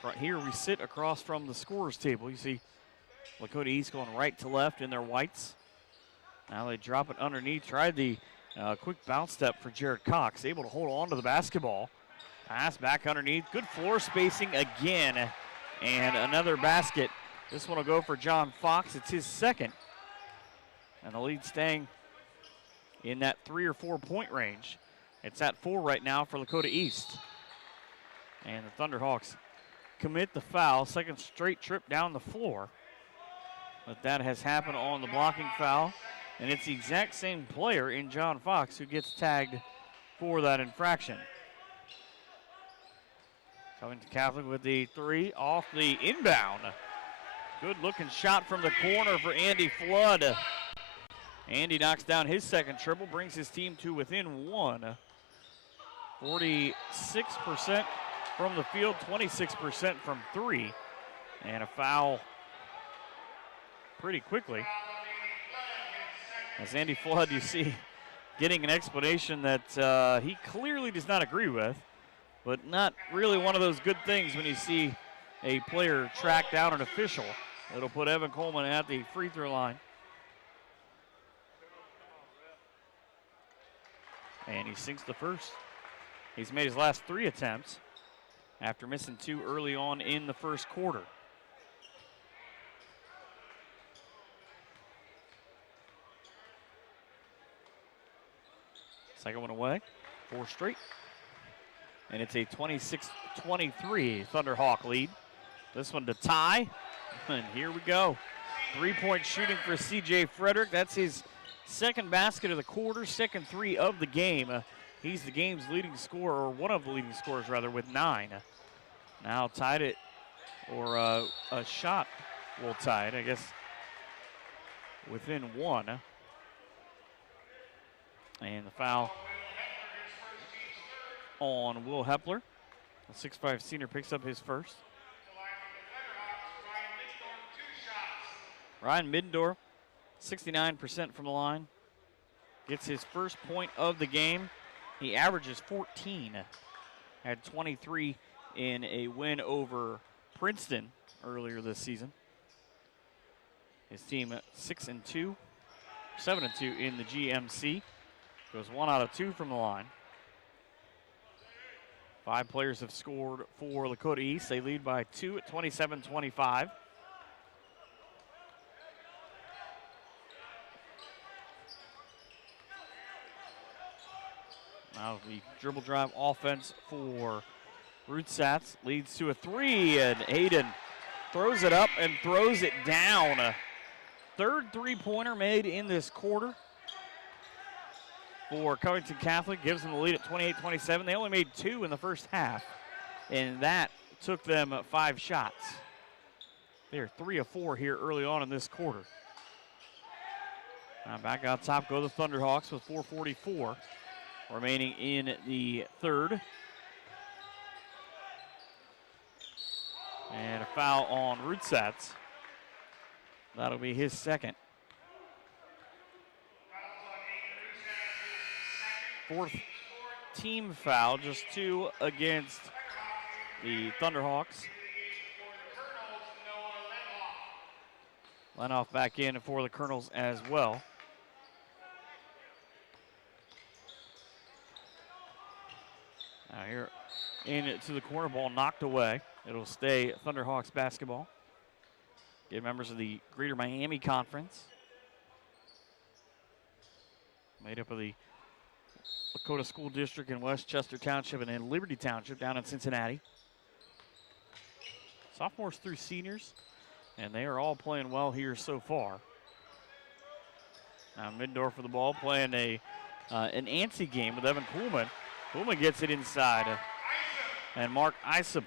Right here we sit across from the scorer's table. You see Lakota East going right to left in their whites. Now they drop it underneath. Tried the quick bounce step for Jared Cox. Able to hold on to the basketball. Pass back underneath. Good floor spacing again. And another basket. This one will go for John Fox. It's his second. And the lead staying in that 3 or 4 point range. It's at 4 right now for Lakota East. And the Thunderhawks commit the foul. Second straight trip down the floor. But that has happened on the blocking foul. And it's the exact same player in John Fox who gets tagged for that infraction. Covington Catholic with the 3 off the inbound. Good looking shot from the corner for Andy Flood. Andy knocks down his second triple, brings his team to within 1. 46% from the field, 26% from 3. And a foul pretty quickly. As Andy Flood, you see, getting an explanation that he clearly does not agree with, but not really one of those good things when you see a player track down an official. It'll put Evan Coleman at the free throw line. And he sinks the first. He's made his last 3 attempts after missing 2 early on in the first quarter. Second one away, 4 straight. And it's a 26-23 Thunderhawk lead. This one to tie, and here we go. 3-point shooting for CJ Frederick. That's his second basket of the quarter, second three of the game. He's the game's leading scorer, or one of the leading scorers rather, with 9. Now tied it, or a shot will tie it, I guess, within 1. And the foul on Will Hepler. The 6'5" senior picks up his first. Ryan Middendorf, 69% from the line, gets his first point of the game. He averages 14, had 23 in a win over Princeton earlier this season. His team 6-2, 7-2 in the GMC. Goes 1 out of 2 from the line. 5 players have scored for Lakota East. They lead by 2 at 27-25. Now the dribble drive offense for Rootsats leads to a 3, and Aiden throws it up and throws it down. Third three-pointer made in this quarter for Covington Catholic, gives them the lead at 28-27. They only made 2 in the first half, and that took them 5 shots. They're 3 of 4 here early on in this quarter. Now back out top go the Thunderhawks with 4:44 remaining in the third. And a foul on Rootsats. That'll be his second. 4th team foul, just 2 against the Thunderhawks. Lenoff back in for the Colonels as well. Now here into the corner, ball knocked away. It'll stay Thunderhawks basketball. Get members of the Greater Miami Conference, made up of the Lakota School District in Westchester Township and then Liberty Township down in Cincinnati. Sophomores through seniors, and they are all playing well here so far. Now Middendorf for the ball, playing an antsy game with Evan Pullman. Pullman gets it inside, and Mark Isom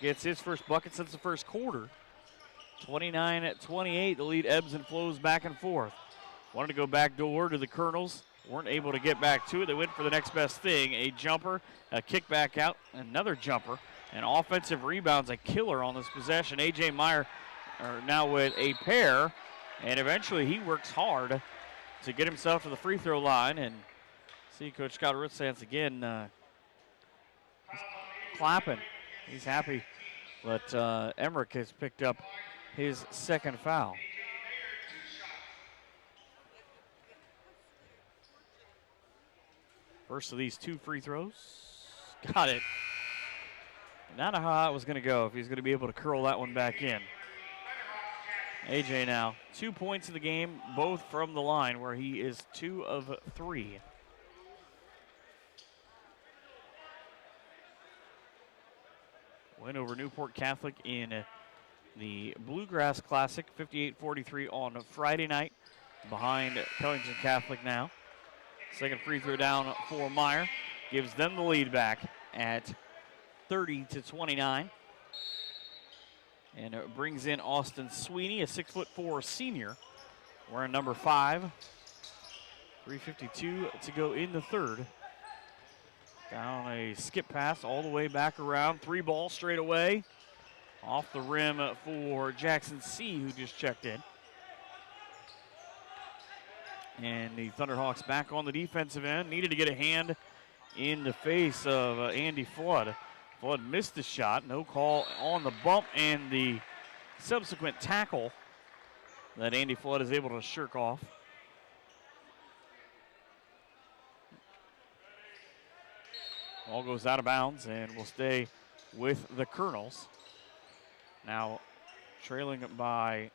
gets his first bucket since the first quarter. 29-28, the lead ebbs and flows back and forth. Wanted to go back door to the Colonels, weren't able to get back to it. They went for the next best thing, a jumper, a kick back out, another jumper, and offensive rebounds, a killer on this possession. A.J. Meyer now with a pair, and eventually he works hard to get himself to the free throw line. And see Coach Scott Rootsats again clapping. He's happy that Emmerich has picked up his second foul. First of these 2 free throws. Got it. Not know how that was going to go, if he's going to be able to curl that one back in. AJ now, 2 points in the game, both from the line, where he is 2 of 3. Win over Newport Catholic in the Bluegrass Classic, 58-43 on Friday night, behind Covington Catholic now. Second free throw down for Meyer, gives them the lead back at 30-29. And it brings in Austin Sweeney, a 6'4" senior, wearing number 5. 3:52 to go in the third. Down a skip pass all the way back around. 3 ball straight away. Off the rim for Jackson C., who just checked in. And the Thunderhawks back on the defensive end. Needed to get a hand in the face of Andy Flood. Flood missed the shot. No call on the bump and the subsequent tackle that Andy Flood is able to shirk off. Ball goes out of bounds and will stay with the Colonels. Now trailing by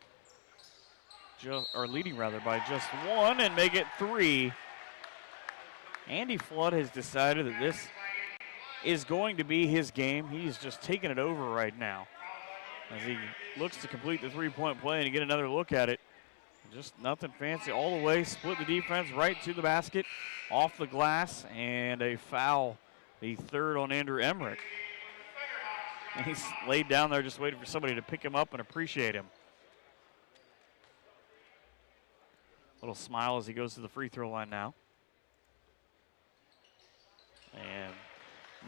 leading by just 1 and make it 3. Andy Flood has decided that this is going to be his game. He's just taking it over right now as he looks to complete the 3-point play and to get another look at it. Just nothing fancy all the way. Split the defense right to the basket, off the glass, and a foul. The third on Andrew Emmerich. And he's laid down there just waiting for somebody to pick him up and appreciate him. Little smile as he goes to the free throw line now. And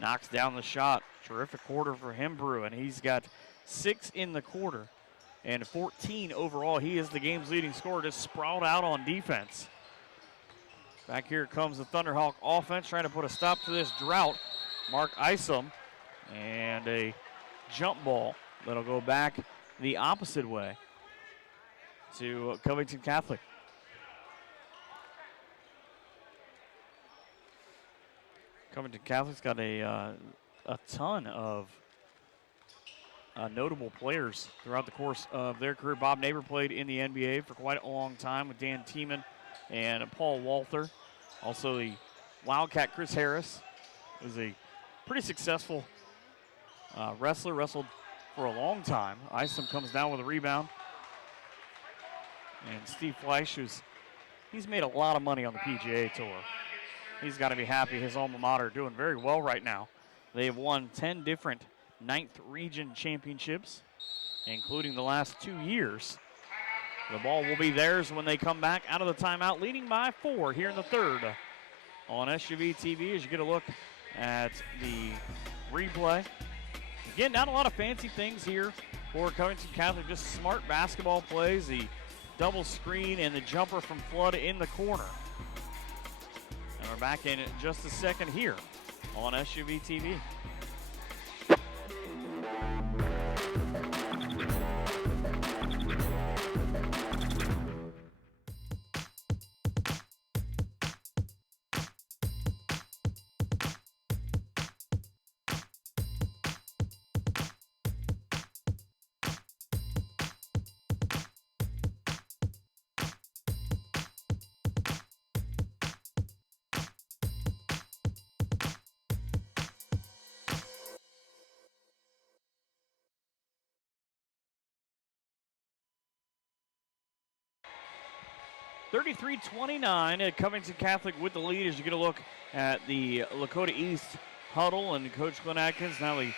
knocks down the shot. Terrific quarter for him, Brew, and he's got 6 in the quarter and 14 overall. He is the game's leading scorer, just sprawled out on defense. Back here comes the Thunderhawk offense, trying to put a stop to this drought. Mark Isom, and a jump ball that'll go back the opposite way to Covington Catholic. Covington Catholic's got a ton of notable players throughout the course of their career. Bob Neighbor played in the NBA for quite a long time with Dan Tiemann and Paul Walther. Also the Wildcat Chris Harris is a pretty successful wrestler, wrestled for a long time. Isom comes down with a rebound. And Steve Fleisch, he's made a lot of money on the PGA Tour. He's got to be happy. His alma mater doing very well right now. They have won 10 different 9th region championships, including the last 2 years. The ball will be theirs when they come back out of the timeout, leading by 4 here in the third on SUVtv as you get a look at the replay. Again, not a lot of fancy things here for Covington Catholic, just smart basketball plays, the double screen and the jumper from Flood in the corner. And we're back in just a second here on SUVtv. (33-29) at Covington Catholic with the lead as you get a look at the Lakota East huddle, and Coach Glenn Atkins now they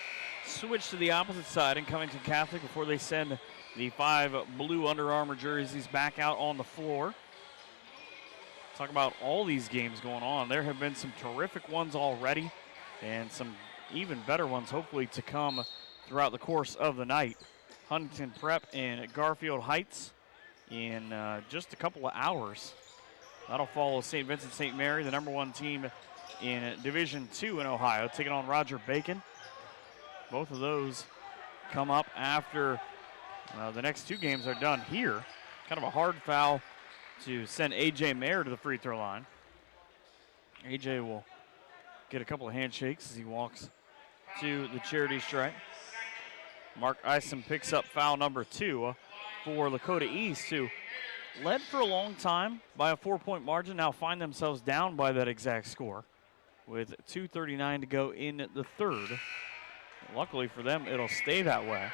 switch to the opposite side in Covington Catholic before they send the 5 blue Under Armour jerseys back out on the floor. Talk about all these games going on. There have been some terrific ones already and some even better ones hopefully to come throughout the course of the night. Huntington Prep and Garfield Heights in just a couple of hours. That'll follow St. Vincent St. Mary, the #1 team in Division II in Ohio, taking on Roger Bacon. Both of those come up after the next 2 games are done here. Kind of a hard foul to send A.J. Mayer to the free throw line. A.J. will get a couple of handshakes as he walks to the charity stripe. Mark Isom picks up foul number 2 for Lakota East, who led for a long time by a 4-point margin, now find themselves down by that exact score with 2:39 to go in the third. Luckily for them, it'll stay that way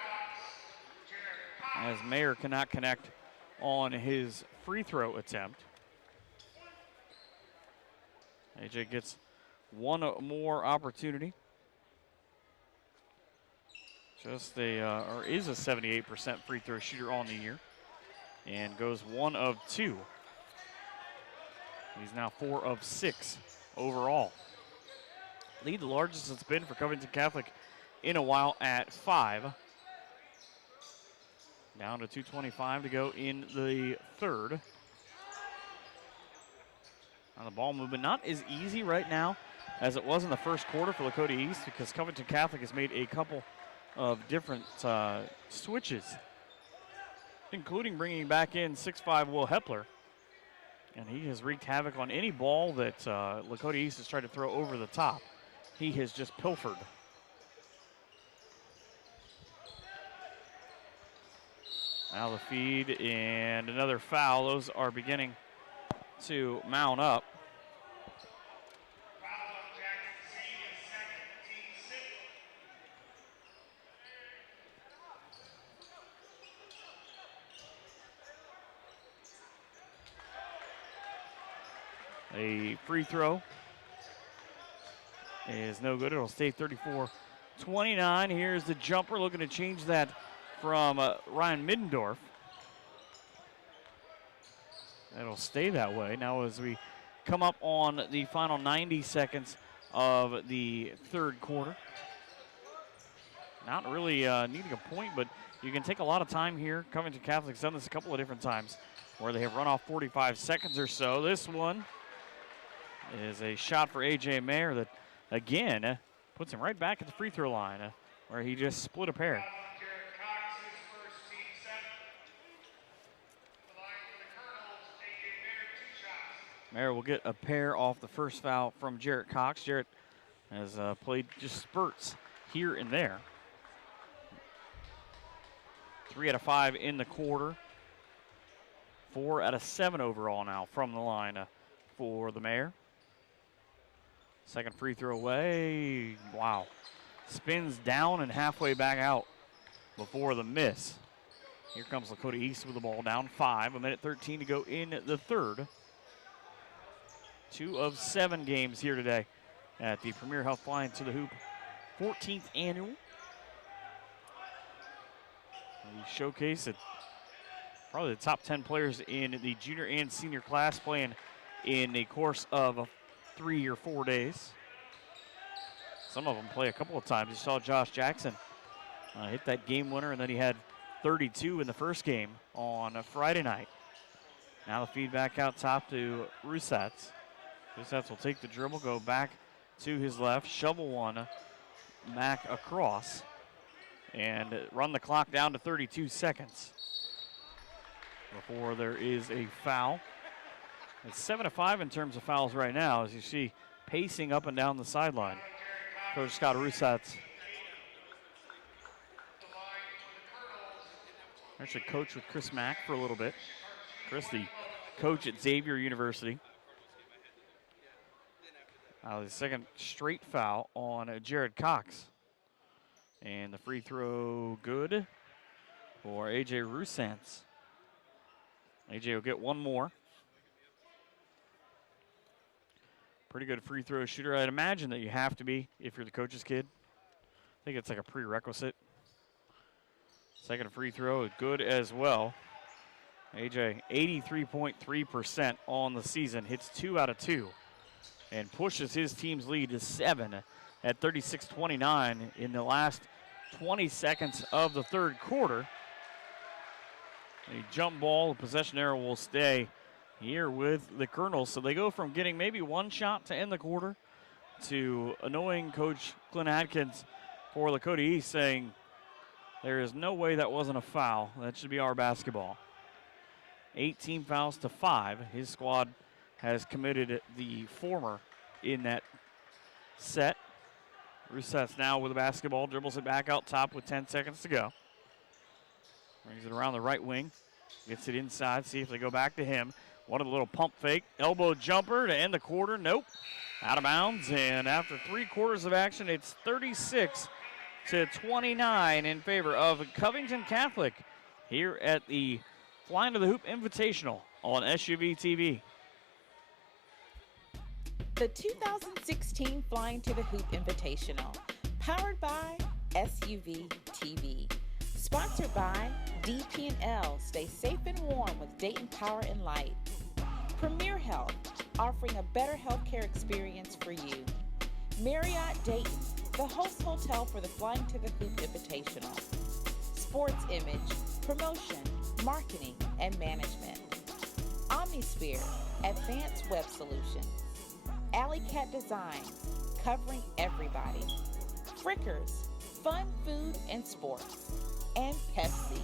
as Mayer cannot connect on his free throw attempt. AJ gets one more opportunity. Is a 78% free throw shooter on the year and goes 1 of 2. He's now 4 of 6 overall. Lead the largest it's been for Covington Catholic in a while at 5. Down to 2:25 to go in the third. Now the ball movement not as easy right now as it was in the first quarter for Lakota East, because Covington Catholic has made a couple of different switches, including bringing back in 6'5" Will Hepler. And he has wreaked havoc on any ball that Lakota East has tried to throw over the top. He has just pilfered. Now the feed and another foul. Those are beginning to mount up. A free throw is no good. It'll stay 34-29. Here's the jumper, looking to change that from Ryan Middendorf. It'll stay that way. Now as we come up on the final 90 seconds of the third quarter. Not really needing a point, but you can take a lot of time here. Covington Catholic's done this a couple of different times where they have run off 45 seconds or so. This one is a shot for A.J. Mayer that, again, puts him right back at the free throw line where he just split a pair. Mayer will get a pair off the first foul from Jarrett Cox. Jarrett has played just spurts here and there. 3 out of 5 in the quarter. 4 out of 7 overall now from the line for the Mayor. Second free throw away. Wow. Spins down and halfway back out before the miss. Here comes Lakota East with the ball down 5. 1:13 to go in the third. 2 of 7 games here today at the Premier Health Flyin to the Hoop 14th annual. We showcase it. Probably the top 10 players in the junior and senior class playing in a course of 3 or 4 days. Some of them play a couple of times. You saw Josh Jackson hit that game winner, and then he had 32 in the first game on a Friday night. Now the feedback out top to Rusatz. Rusatz will take the dribble, go back to his left, shovel one back across, and run the clock down to 32 seconds before there is a foul. It's 7 of 5 in terms of fouls right now, as you see pacing up and down the sideline. Coach Scott Rusatz actually coached with Chris Mack for a little bit. Chris, the coach at Xavier University. The second straight foul on Jared Cox. And the free throw good for A.J. Rusatz. A.J. will get one more. Pretty good free throw shooter. I'd imagine that you have to be if you're the coach's kid. I think it's like a prerequisite. Second free throw good as well. A.J. 83.3% on the season. Hits 2 out of 2. And pushes his team's lead to 7 at 36-29 in the last 20 seconds of the third quarter. A jump ball, a possession error will stay here with the Colonels. So they go from getting maybe one shot to end the quarter to annoying Coach Glenn Adkins for Lakota East saying, there is no way that wasn't a foul. That should be our basketball. 18 fouls to 5. His squad has committed the former in that set. Rusatz now with the basketball, dribbles it back out top with 10 seconds to go. Brings it around the right wing, gets it inside, see if they go back to him. One of the little pump fake, elbow jumper to end the quarter, nope. Out of bounds, and after 3 quarters of action, it's 36-29 in favor of Covington Catholic here at the Flyin to the Hoop Invitational on SUVtv. The 2016 Flyin to the Hoop Invitational, powered by SUVtv. Sponsored by DP&L. Stay safe and warm with Dayton Power and Light. Premier Health, offering a better healthcare experience for you. Marriott Dayton, the host hotel for the Flyin to the Hoop Invitational. Sports Image, promotion, marketing, and management. Omnisphere, advanced web solutions. Alley Cat Design, covering everybody. Frickers, fun food and sports. And Pepsi,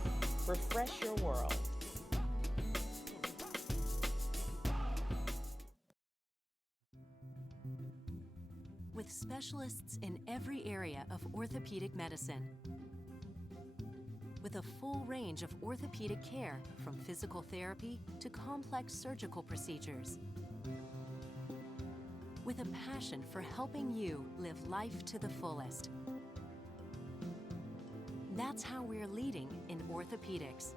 refresh your world. With specialists in every area of orthopedic medicine. With a full range of orthopedic care, from physical therapy to complex surgical procedures. With a passion for helping you live life to the fullest. That's how we're leading in orthopedics.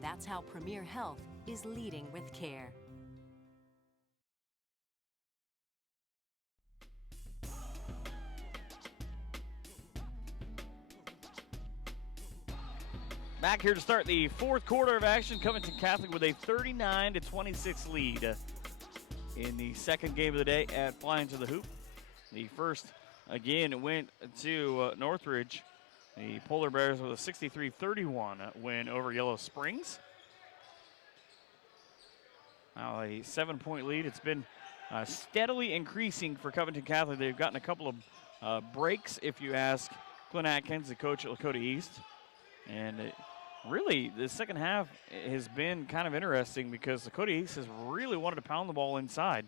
That's how Premier Health is leading with care. Back here to start the fourth quarter of action. Covington Catholic with a 39-26 lead in the second game of the day at Flyin to the Hoop. The first, again, went to Northridge. The Polar Bears with a 63-31 win over Yellow Springs. Now a 7-point lead. It's been steadily increasing for Covington Catholic. They've gotten a couple of breaks, if you ask Clint Atkins, the coach at Lakota East. And really, the second half has been kind of interesting because Lakota East has really wanted to pound the ball inside.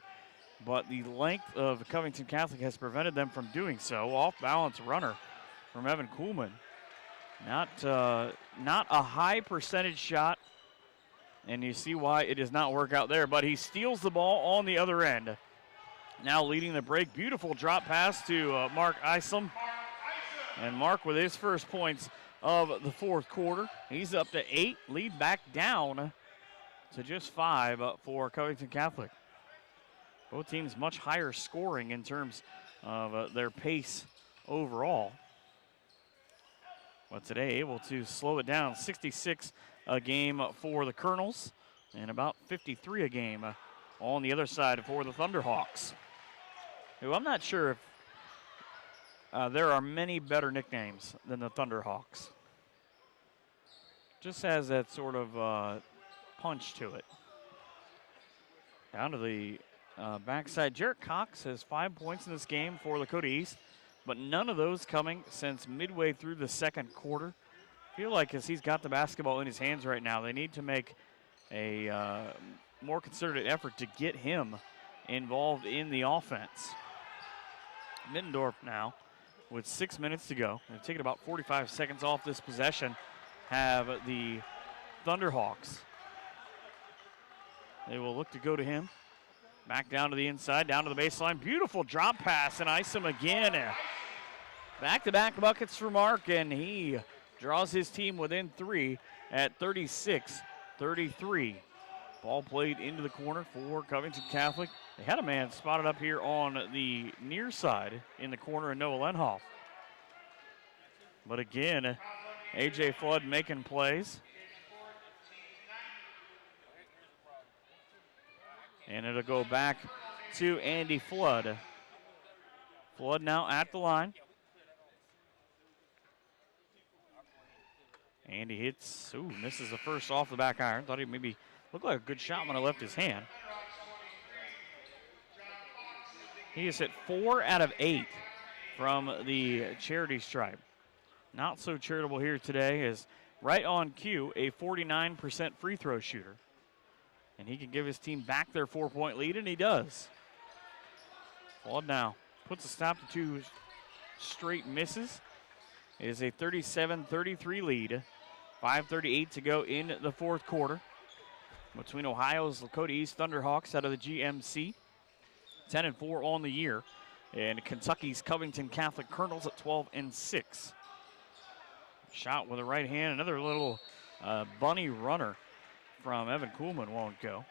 But the length of Covington Catholic has prevented them from doing so. Off-balance runner from Evan Kuhlman. Not a high percentage shot, and you see why it does not work out there. But he steals the ball on the other end. Now leading the break. Beautiful drop pass to Mark Isom. And Mark with his first points of the fourth quarter. He's up to 8, lead back down to just 5 for Covington Catholic. Both teams much higher scoring in terms of their pace overall. But today able to slow it down. 66 a game for the Colonels and about 53 a game on the other side for the Thunderhawks, who I'm not sure if there are many better nicknames than the Thunderhawks. Just has that sort of punch to it. Down to the backside. Jarrett Cox has 5 points in this game for Lakota East, but none of those coming since midway through the second quarter. I feel like as he's got the basketball in his hands right now, they need to make a more concerted effort to get him involved in the offense. Middendorf now with 6 minutes to go. They've taken about 45 seconds off this possession. Have the Thunderhawks. They will look to go to him. Back down to the inside, down to the baseline. Beautiful drop pass, and Isom again. Back-to-back buckets for Mark, and he draws his team within 3 at 36-33. Ball played into the corner for Covington Catholic. They had a man spotted up here on the near side in the corner of Noah Lenhoff. But again, A.J. Flood making plays. And it'll go back to Andy Flood. Flood now at the line. Andy hits, misses the first off the back iron. Thought he maybe looked like a good shot when it left his hand. He has hit 4 out of 8 from the charity stripe. Not so charitable here today, is right on cue, a 49% free throw shooter. And he can give his team back their 4-point lead, and he does. Flood now puts a stop to 2 straight misses. It is a 37-33 lead. 5:38 to go in the fourth quarter. Between Ohio's Lakota East Thunderhawks out of the GMC, 10-4 on the year, and Kentucky's Covington Catholic Colonels at 12-6. Shot with the right hand, another little bunny runner from Evan Kuhlman won't go.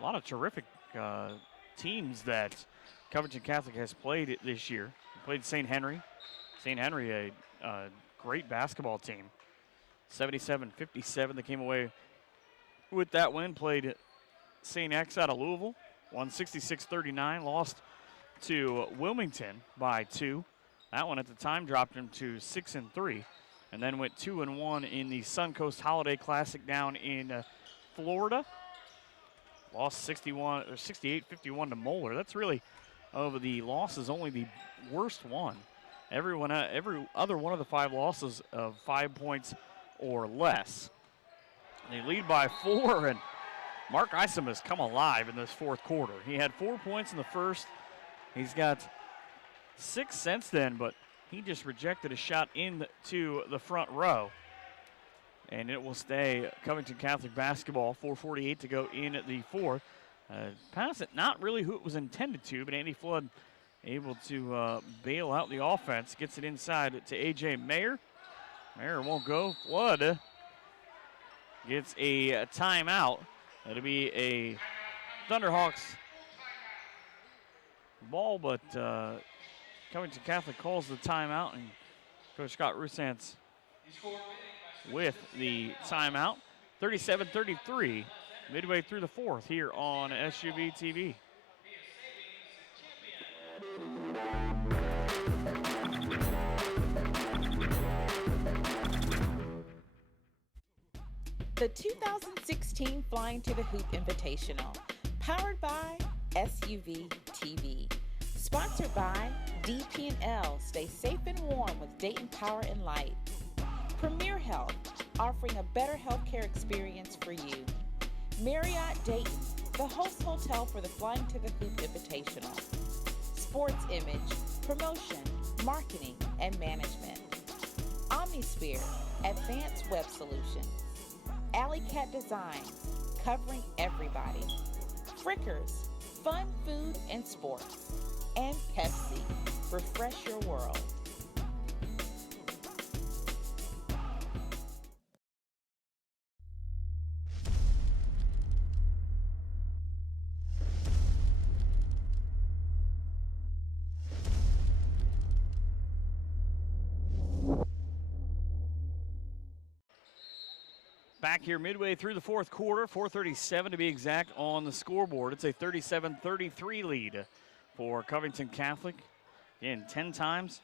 A lot of terrific teams that Covington Catholic has played this year. Played St. Henry. St. Henry, a great basketball team. 77-57, they came away with that win. Played St. X out of Louisville. Won 66-39, lost to Wilmington by 2. That one at the time dropped him to 6-3. And then went 2-1 in the Suncoast Holiday Classic down in Florida. Lost 68-51 to Moeller. That's really, of the losses, only the worst one. Every other one of the 5 losses of 5 points or less. They lead by 4, and Mark Isom has come alive in this fourth quarter. He had 4 points in the first. He's got 6 since then, but he just rejected a shot into the front row. And it will stay Covington Catholic basketball. 4:48 to go in the fourth. Pass it, not really who it was intended to, but Andy Flood able to bail out the offense. Gets it inside to A.J. Mayer. Mayer won't go. Flood gets a timeout. It'll be a Thunderhawks ball, but Covington Catholic calls the timeout, and Coach Scott Rusantz with the timeout. 37-33, midway through the fourth here on SUVtv. The 2016 Flyin to the Hoop Invitational, powered by SUVtv. Sponsored by DP&L, stay safe and warm with Dayton Power and Light. Premier Health, offering a better healthcare experience for you. Marriott Dayton, the host hotel for the Flyin to the Hoop Invitational. Sports Image, promotion, marketing, and management. Omnisphere, advanced web solutions. Alley Cat Designs, covering everybody. Frickers, fun food and sports. And Pepsi, refresh your world. Back here midway through the fourth quarter, 4:37 to be exact on the scoreboard. It's a 37-33 lead for Covington Catholic. Again, 10 times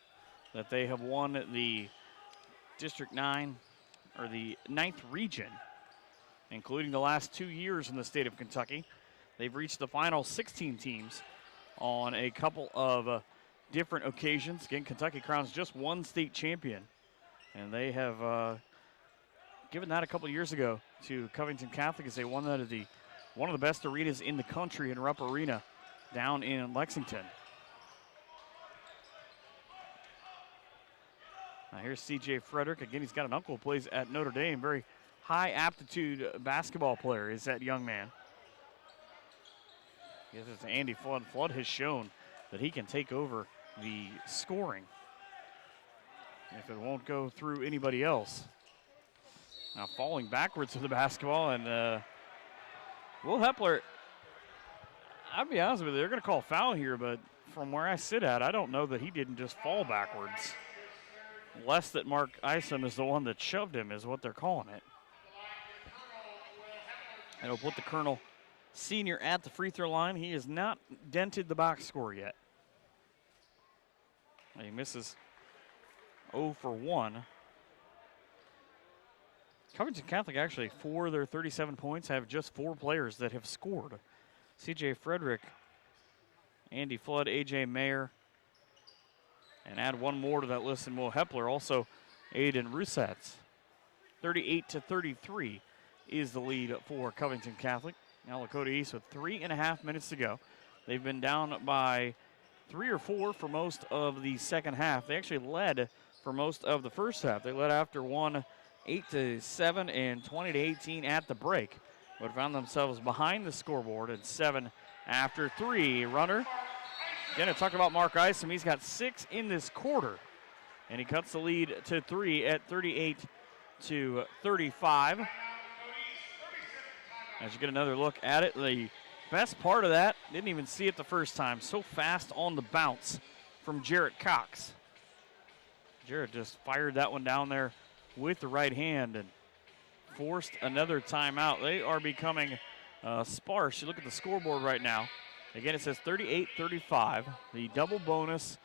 that they have won the District 9, or the 9th region, including the last 2 years in the state of Kentucky. They've reached the final 16 teams on a couple of different occasions. Again, Kentucky crowns just one state champion, and they have given that a couple years ago to Covington Catholic as they won that at one of the best arenas in the country in Rupp Arena down in Lexington. Now here's C.J. Frederick. Again, he's got an uncle who plays at Notre Dame. Very high aptitude basketball player is that young man. Yes, it's Andy Flood. Flood has shown that he can take over the scoring if it won't go through anybody else. Now falling backwards to the basketball, and Will Hepler, I'll be honest with you, they're going to call foul here, but from where I sit at, I don't know that he didn't just fall backwards. Less that Mark Isom is the one that shoved him is what they're calling it. And it'll put the Colonel Senior at the free throw line. He has not dented the box score yet. He misses 0 for 1. Covington Catholic actually, for their 37 points, have just 4 players that have scored. C.J. Frederick, Andy Flood, A.J. Mayer, and add one more to that list, and Will Hepler, also Aiden Rusatz. 38-33 is the lead for Covington Catholic. Now Lakota East with 3.5 minutes to go. They've been down by 3 or 4 for most of the second half. They actually led for most of the first half. They led after one 8-7 and 20-18 at the break, but found themselves behind the scoreboard at 7 after 3. Runner, again, I talked about Mark Isom. He's got 6 in this quarter, and he cuts the lead to 3 at 38-35. As you get another look at it, the best part of that, didn't even see it the first time. So fast on the bounce from Jarrett Cox. Jarrett just fired that one down there with the right hand and forced another timeout. They are becoming sparse. You look at the scoreboard right now. Again, it says 38-35. The double bonus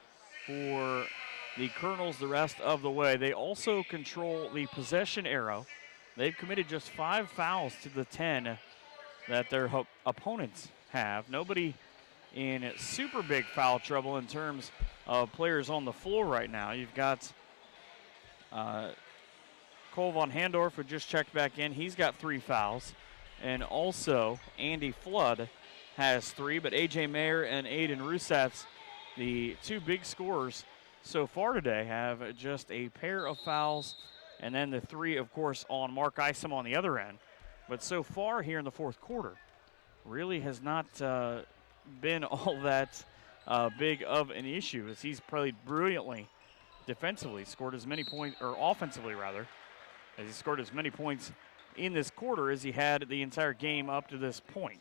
for the Colonels the rest of the way. They also control the possession arrow. They've committed just 5 fouls to the 10 that their opponents have. Nobody in super big foul trouble in terms of players on the floor right now. You've got Cole Von Handorf, who just checked back in. He's got 3 fouls. And also Andy Flood has 3, but A.J. Mayer and Aiden Rusatz, the 2 big scorers so far today, have just a pair of fouls, and then the 3, of course, on Mark Isom on the other end. But so far here in the fourth quarter, really has not been all that big of an issue, as he's played brilliantly defensively, scored as many points, or offensively rather, as he scored as many points in this quarter as he had the entire game up to this point.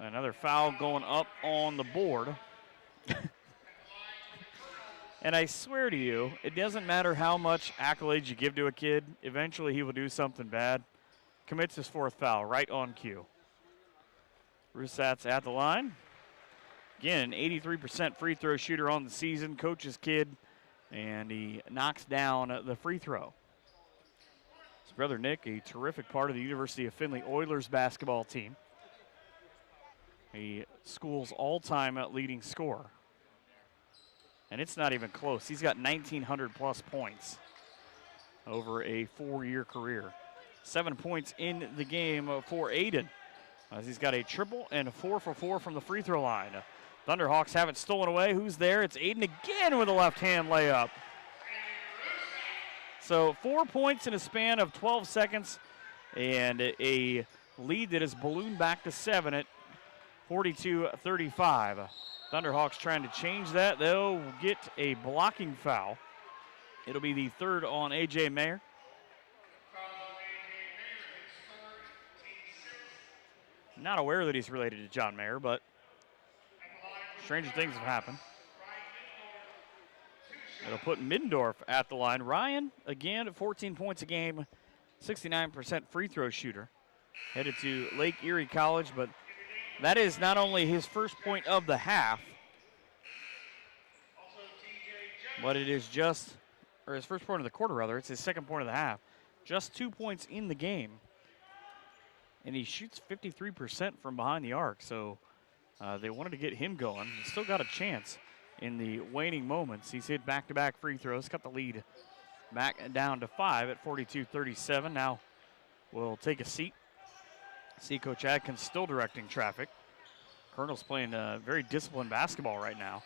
Another foul going up on the board. And I swear to you, it doesn't matter how much accolades you give to a kid, eventually he will do something bad. Commits his 4th foul right on cue. Rusat's at the line. Again, an 83% free throw shooter on the season, coach's kid, and he knocks down the free throw. His brother Nick, a terrific part of the University of Findlay Oilers basketball team. A school's all-time leading scorer. And it's not even close. He's got 1,900 plus points over a 4-year career. 7 points in the game for Aiden, as he's got a triple and a 4 for 4 from the free throw line. Thunderhawks have it stolen away. Who's there? It's Aiden again with a left-hand layup. So 4 points in a span of 12 seconds and a lead that has ballooned back to 7 at 42-35. Thunderhawks trying to change that. They'll get a blocking foul. It'll be the 3rd on A.J. Mayer. Not aware that he's related to John Mayer, but stranger things have happened. It'll put Middendorf at the line. Ryan, again, at 14 points a game, 69% free throw shooter. Headed to Lake Erie College, but that is not only his first point of the half, but it is just, or his first point of the quarter, rather. It's his 2nd point of the half. Just 2 points in the game. And he shoots 53% from behind the arc, so they wanted to get him going. He's still got a chance in the waning moments. He's hit back-to-back free throws, cut the lead back down to 5 at 42-37. Now we'll take a seat. See Coach Adkins still directing traffic. Colonel's playing very disciplined basketball right now.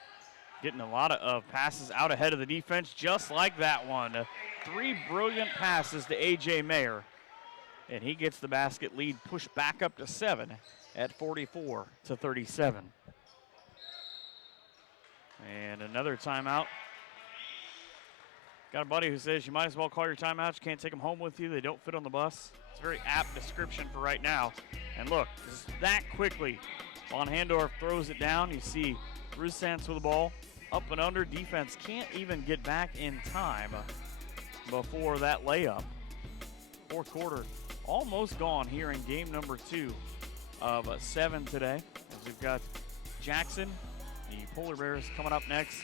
Getting a lot of passes out ahead of the defense, just like that one. 3 brilliant passes to A.J. Mayer. And he gets the basket lead pushed back up to 7 at 44-37. And another timeout. Got a buddy who says you might as well call your timeouts. You can't take them home with you. They don't fit on the bus. It's a very apt description for right now. And look, just that quickly, Von Handorf throws it down. You see Rusantz with the ball. Up and under. Defense can't even get back in time before that layup. 4th quarter almost gone here in game number 2 of 7 today. As we've got Jackson, the Polar Bears, coming up next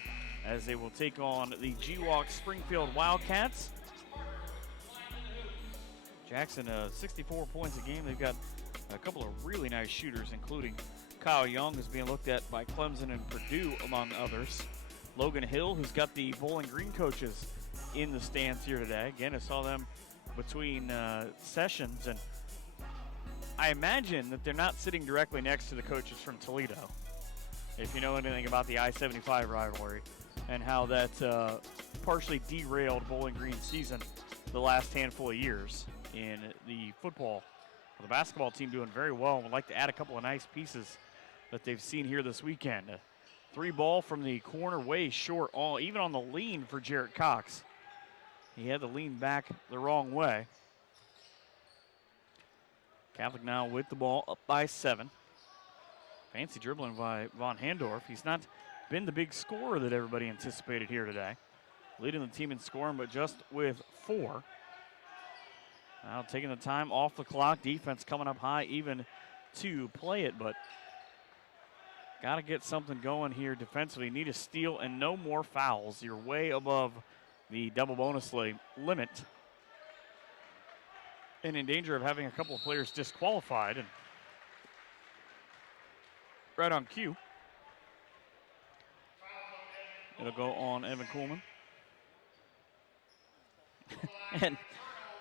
as they will take on the GWalk Springfield Wildcats. Jackson, 64 points a game. They've got a couple of really nice shooters, including Kyle Young, who's being looked at by Clemson and Purdue, among others. Logan Hill, who's got the Bowling Green coaches in the stands here today. Again, I saw them between sessions, and I imagine that they're not sitting directly next to the coaches from Toledo. If you know anything about the I-75 rivalry and how that partially derailed Bowling Green's season the last handful of years in the football. The basketball team doing very well. Would like to add a couple of nice pieces that they've seen here this weekend. 3 ball from the corner, way short, all even on the lean for Jarrett Cox. He had to lean back the wrong way. Catholic now with the ball, up by 7. Fancy dribbling by Von Handorf. He's not been the big scorer that everybody anticipated here today. Leading the team in scoring, but just with 4. Now taking the time off the clock. Defense coming up high even to play it, but got to get something going here defensively. You need a steal and no more fouls. You're way above the double bonus limit and in danger of having a couple of players disqualified. And right on cue, it'll go on Evan Kuhlman. And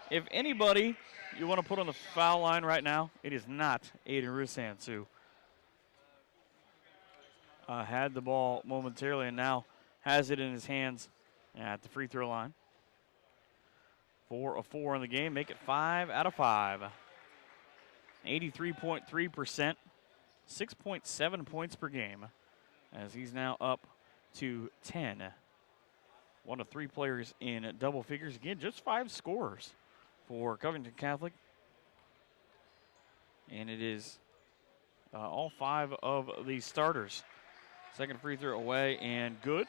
if anybody you want to put on the foul line right now, it is not Aiden Rusantz, who had the ball momentarily and now has it in his hands at the free throw line. 4 of 4 in the game, make it 5 out of 5. 83.3%, 6.7 points per game, as he's now up to 10. 1 of 3 players in double figures. Again, just 5 scorers for Covington Catholic. And it is all 5 of these starters. Second free throw away and good.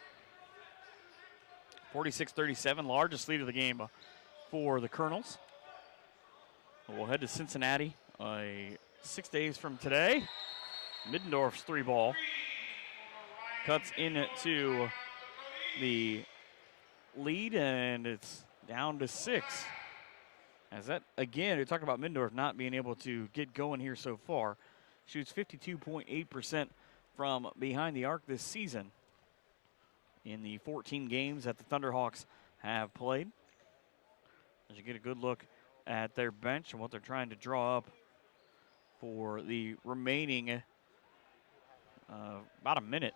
46-37, largest lead of the game for the Colonels. We'll head to Cincinnati 6 days from today. Middendorf's 3-ball cuts into the lead, and it's down to 6. As that, again, we talk about Middendorf not being able to get going here so far. Shoots 52.8% from behind the arc this season in the 14 games that the Thunderhawks have played. As you get a good look at their bench and what they're trying to draw up for the remaining about a minute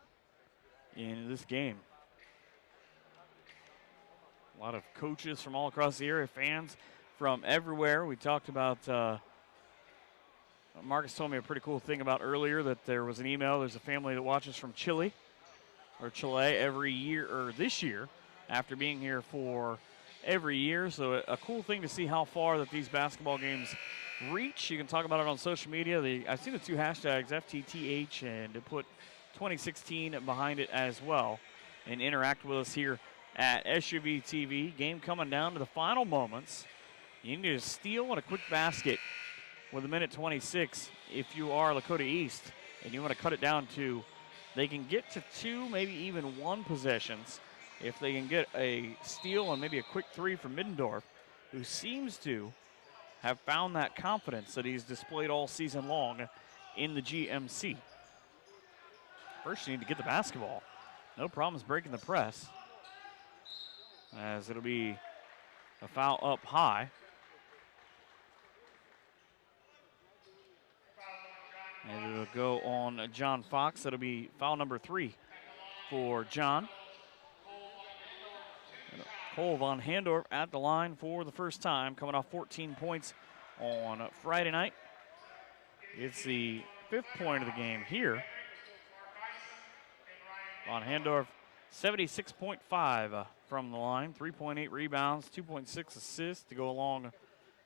in this game. A lot of coaches from all across the area, fans from everywhere. We talked about, Marcus told me a pretty cool thing about earlier that there was an email. There's a family that watches from Chile every year, or this year, after being here for every year. So a cool thing to see how far that these basketball games reach. You can talk about it on social media. I've seen the 2 hashtags, FTTH, and to put 2016 behind it as well, and interact with us here at SUVtv. Game coming down to the final moments. You need a steal and a quick basket with 1:26 if you are Lakota East, and you want to cut it down to, they can get to 2, maybe even 1 possessions if they can get a steal and maybe a quick 3 from Middendorf, who seems to have found that confidence that he's displayed all season long in the GMC. First, you need to get the basketball. No problems breaking the press, as it'll be a foul up high. And it'll go on John Fox. That'll be foul number 3 for John. Cole Von Handorf at the line for the first time, coming off 14 points on Friday night. It's the 5th point of the game here. Von Handorf, 76.5 from the line, 3.8 rebounds, 2.6 assists to go along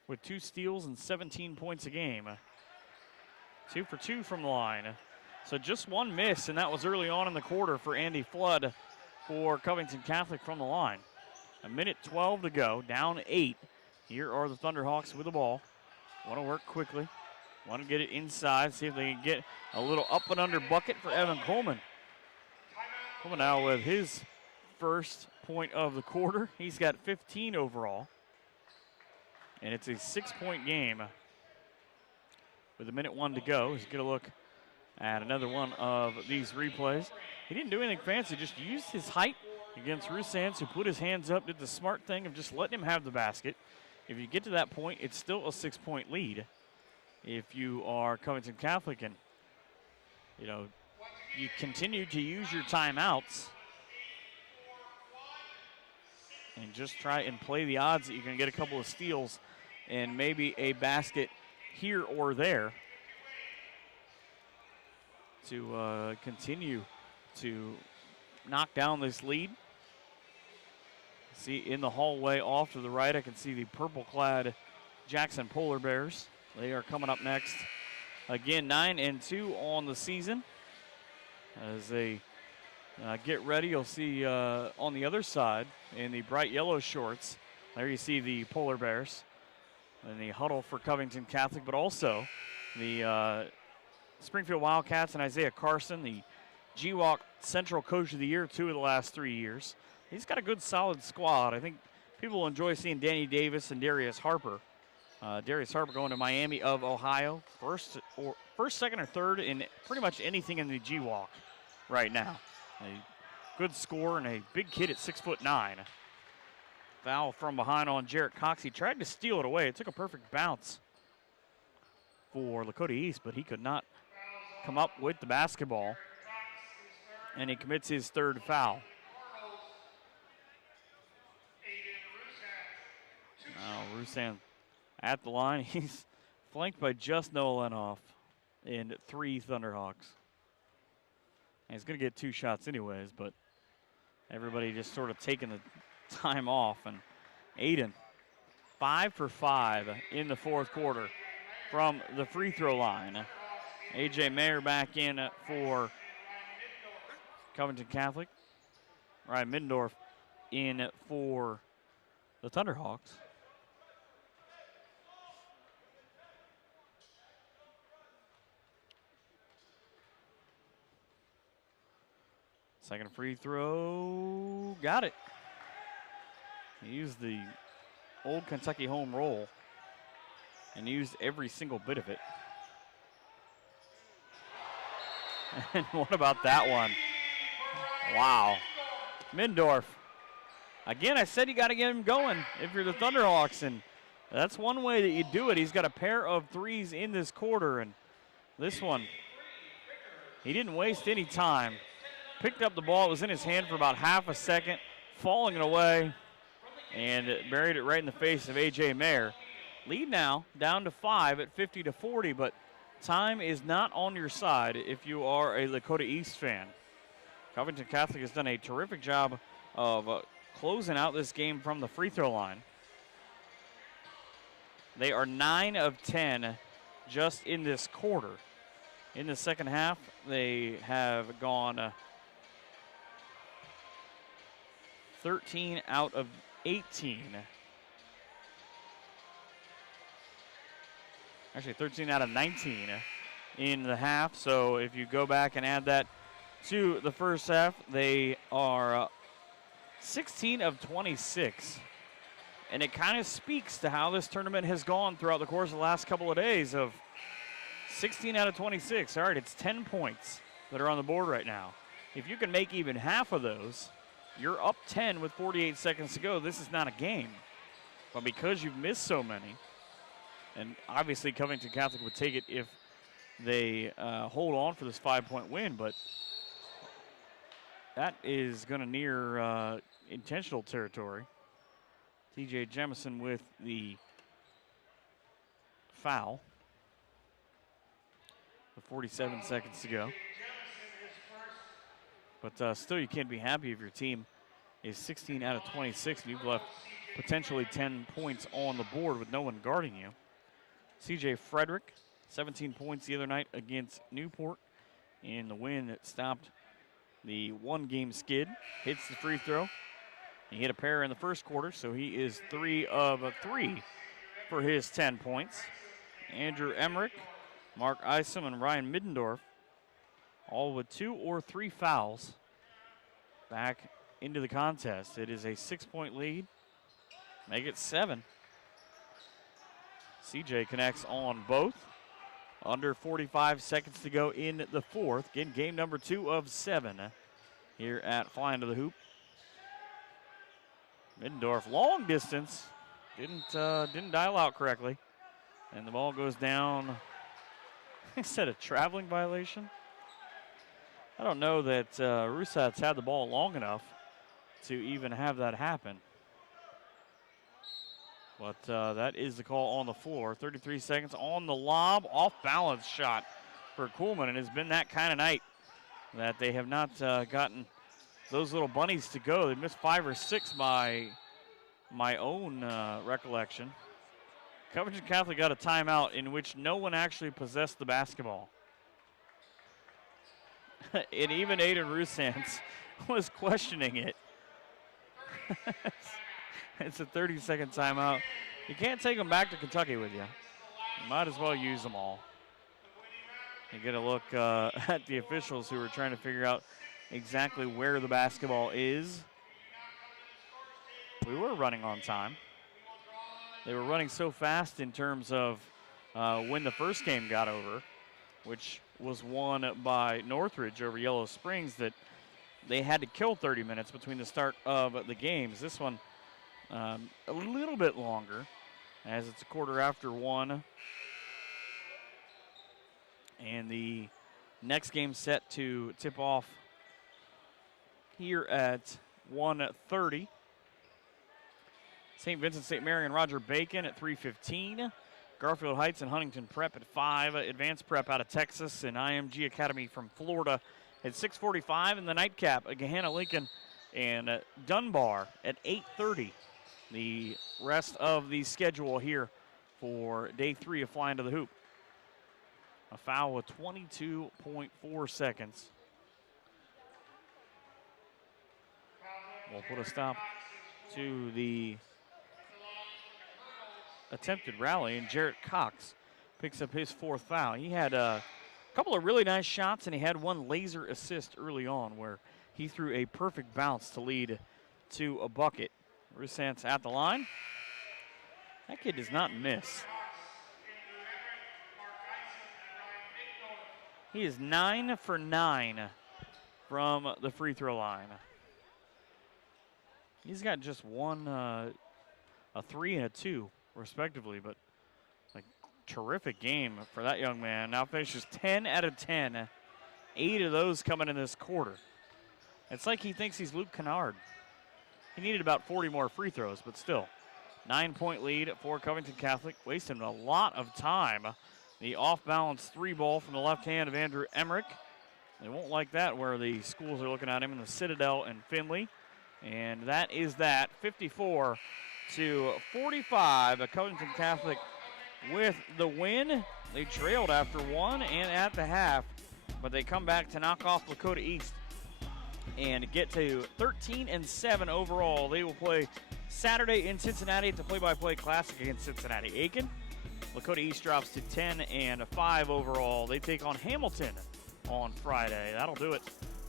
with 2 steals and 17 points a game. 2 for 2 from the line. So just 1 miss, and that was early on in the quarter for Andy Flood for Covington Catholic from the line. 1:12 to go, down 8. Here are the Thunderhawks with the ball. Want to work quickly. Want to get it inside, see if they can get a little up and under bucket for Evan Coleman. Coleman now with his first point of the quarter. He's got 15 overall. And it's a 6-point game with 1:01 to go. Let's get a look at another one of these replays. He didn't do anything fancy, just used his height against Rusans, who put his hands up, did the smart thing of just letting him have the basket. If you get to that point, it's still a 6-point lead. If you are Covington Catholic and, you continue to use your timeouts and just try and play the odds that you can get a couple of steals and maybe a basket here or there to continue to knock down this lead. See in the hallway off to the right, I can see the purple-clad Jackson Polar Bears. They are coming up next. Again, 9-2 on the season. As they get ready, you'll see on the other side in the bright yellow shorts, there you see the Polar Bears and the huddle for Covington Catholic, but also the Springfield Wildcats and Isaiah Carson, the GWAC Central Coach of the Year 2 of the last 3 years. He's got a good, solid squad. I think people will enjoy seeing Danny Davis and Darius Harper. Darius Harper going to Miami of Ohio. First, second, or third in pretty much anything in the GWAC right now. A good scorer and a big kid at 6'9". Foul from behind on Jarrett Cox. He tried to steal it away. It took a perfect bounce for Lakota East, but he could not come up with the basketball. And he commits his 3rd foul. Now Rusan at the line. He's flanked by just Noah Lenoff and 3 Thunderhawks. And he's going to get 2 shots anyways, but everybody just sort of taking the time off. And Aiden, 5 for 5 in the 4th quarter from the free throw line. A.J. Mayer back in for Covington Catholic. Ryan Middendorf in for the Thunderhawks. Second free throw, got it. He used the old Kentucky home roll and used every single bit of it. And what about that one? Wow. Mindorf. Again, I said you got to get him going if you're the Thunderhawks, and that's one way that you do it. He's got a pair of threes in this quarter, and this one, he didn't waste any time. Picked up the ball, it was in his hand for about half a second, falling it away, and buried it right in the face of A.J. Mayer. Lead now down to 5 at 50-40, but time is not on your side if you are a Lakota East fan. Covington Catholic has done a terrific job of closing out this game from the free throw line. They are 9 of 10 just in this quarter. In the second half, they have gone 13 out of 18. Actually, 13 out of 19 in the half. So if you go back and add that to the first half, they are 16 of 26. And it kind of speaks to how this tournament has gone throughout the course of the last couple of days of 16 out of 26. All right, it's 10 points that are on the board right now. If you can make even half of those, you're up 10 with 48 seconds to go. This is not a game. But because you've missed so many, and obviously Covington Catholic would take it if they hold on for this 5-point win, but that is going to near intentional territory. TJ Jemison with the foul. With 47 seconds to go. But still, you can't be happy if your team is 16 out of 26 and you've left potentially 10 points on the board with no one guarding you. CJ Frederick, 17 points the other night against Newport in the win that stopped the one-game skid. Hits the free throw. He hit a pair in the first quarter, so he is 3 of 3 for his 10 points. Andrew Emmerich, Mark Isom, and Ryan Middendorf, all with 2 or 3 fouls back into the contest. It is a 6-point lead. Make it 7. CJ connects on both. Under 45 seconds to go in the fourth. Again, game number 2 of 7 here at Flyin to the Hoop. Middendorf, long distance. Didn't dial out correctly. And the ball goes down. Instead of traveling violation. I don't know that Rusat's had the ball long enough to even have that happen. But that is the call on the floor. 33 seconds on the lob. Off-balance shot for Kuhlman. And it's been that kind of night that they have not gotten those little bunnies to go. They missed 5 or 6 by my own recollection. Covington Catholic got a timeout in which no one actually possessed the basketball. And even Aiden Rusans was questioning it. It's a 30-second timeout. You can't take them back to Kentucky with you. You might as well use them all. You get a look at the officials who are trying to figure out exactly where the basketball is. We were running on time. They were running so fast in terms of when the first game got over, which was won by Northridge over Yellow Springs, that they had to kill 30 minutes between the start of the games. This one a little bit longer, as it's a quarter after 1. And the next game set to tip off here at 1:30. St. Vincent St. Mary and Roger Bacon at 3:15. Garfield Heights and Huntington Prep at 5. Advanced Prep out of Texas and IMG Academy from Florida at 6:45. And the nightcap at Gahanna Lincoln and Dunbar at 8:30. The rest of the schedule here for day 3 of Flyin to the Hoop. A foul with 22.4 seconds. We'll put a stop to the attempted rally, and Jarrett Cox picks up his 4th foul. He had a couple of really nice shots, and he had one laser assist early on where he threw a perfect bounce to lead to a bucket. Rusant's at the line. That kid does not miss. He is 9 for 9 from the free throw line. He's got just one, a 3 and a 2, respectively, but like terrific game for that young man. Now finishes 10 out of 10. 8 of those coming in this quarter. It's like he thinks he's Luke Kennard. He needed about 40 more free throws, but still. 9-point lead for Covington Catholic, wasting a lot of time. The off-balance 3 ball from the left hand of Andrew Emmerich. They won't like that where the schools are looking at him in the Citadel and Findlay. And that is that, 54 to 45. Covington Catholic with the win. They trailed after 1 and at the half, but they come back to knock off Lakota East and get to 13 and 7 overall. They will play Saturday in Cincinnati at the Play-by-Play Classic against Cincinnati Aiken. Lakota East drops to 10 and 5 overall. They take on Hamilton on Friday. That'll do it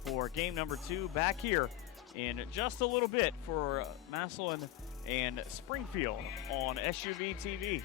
for game number 2. Back here in just a little bit for Massillon and Springfield on SUVtv.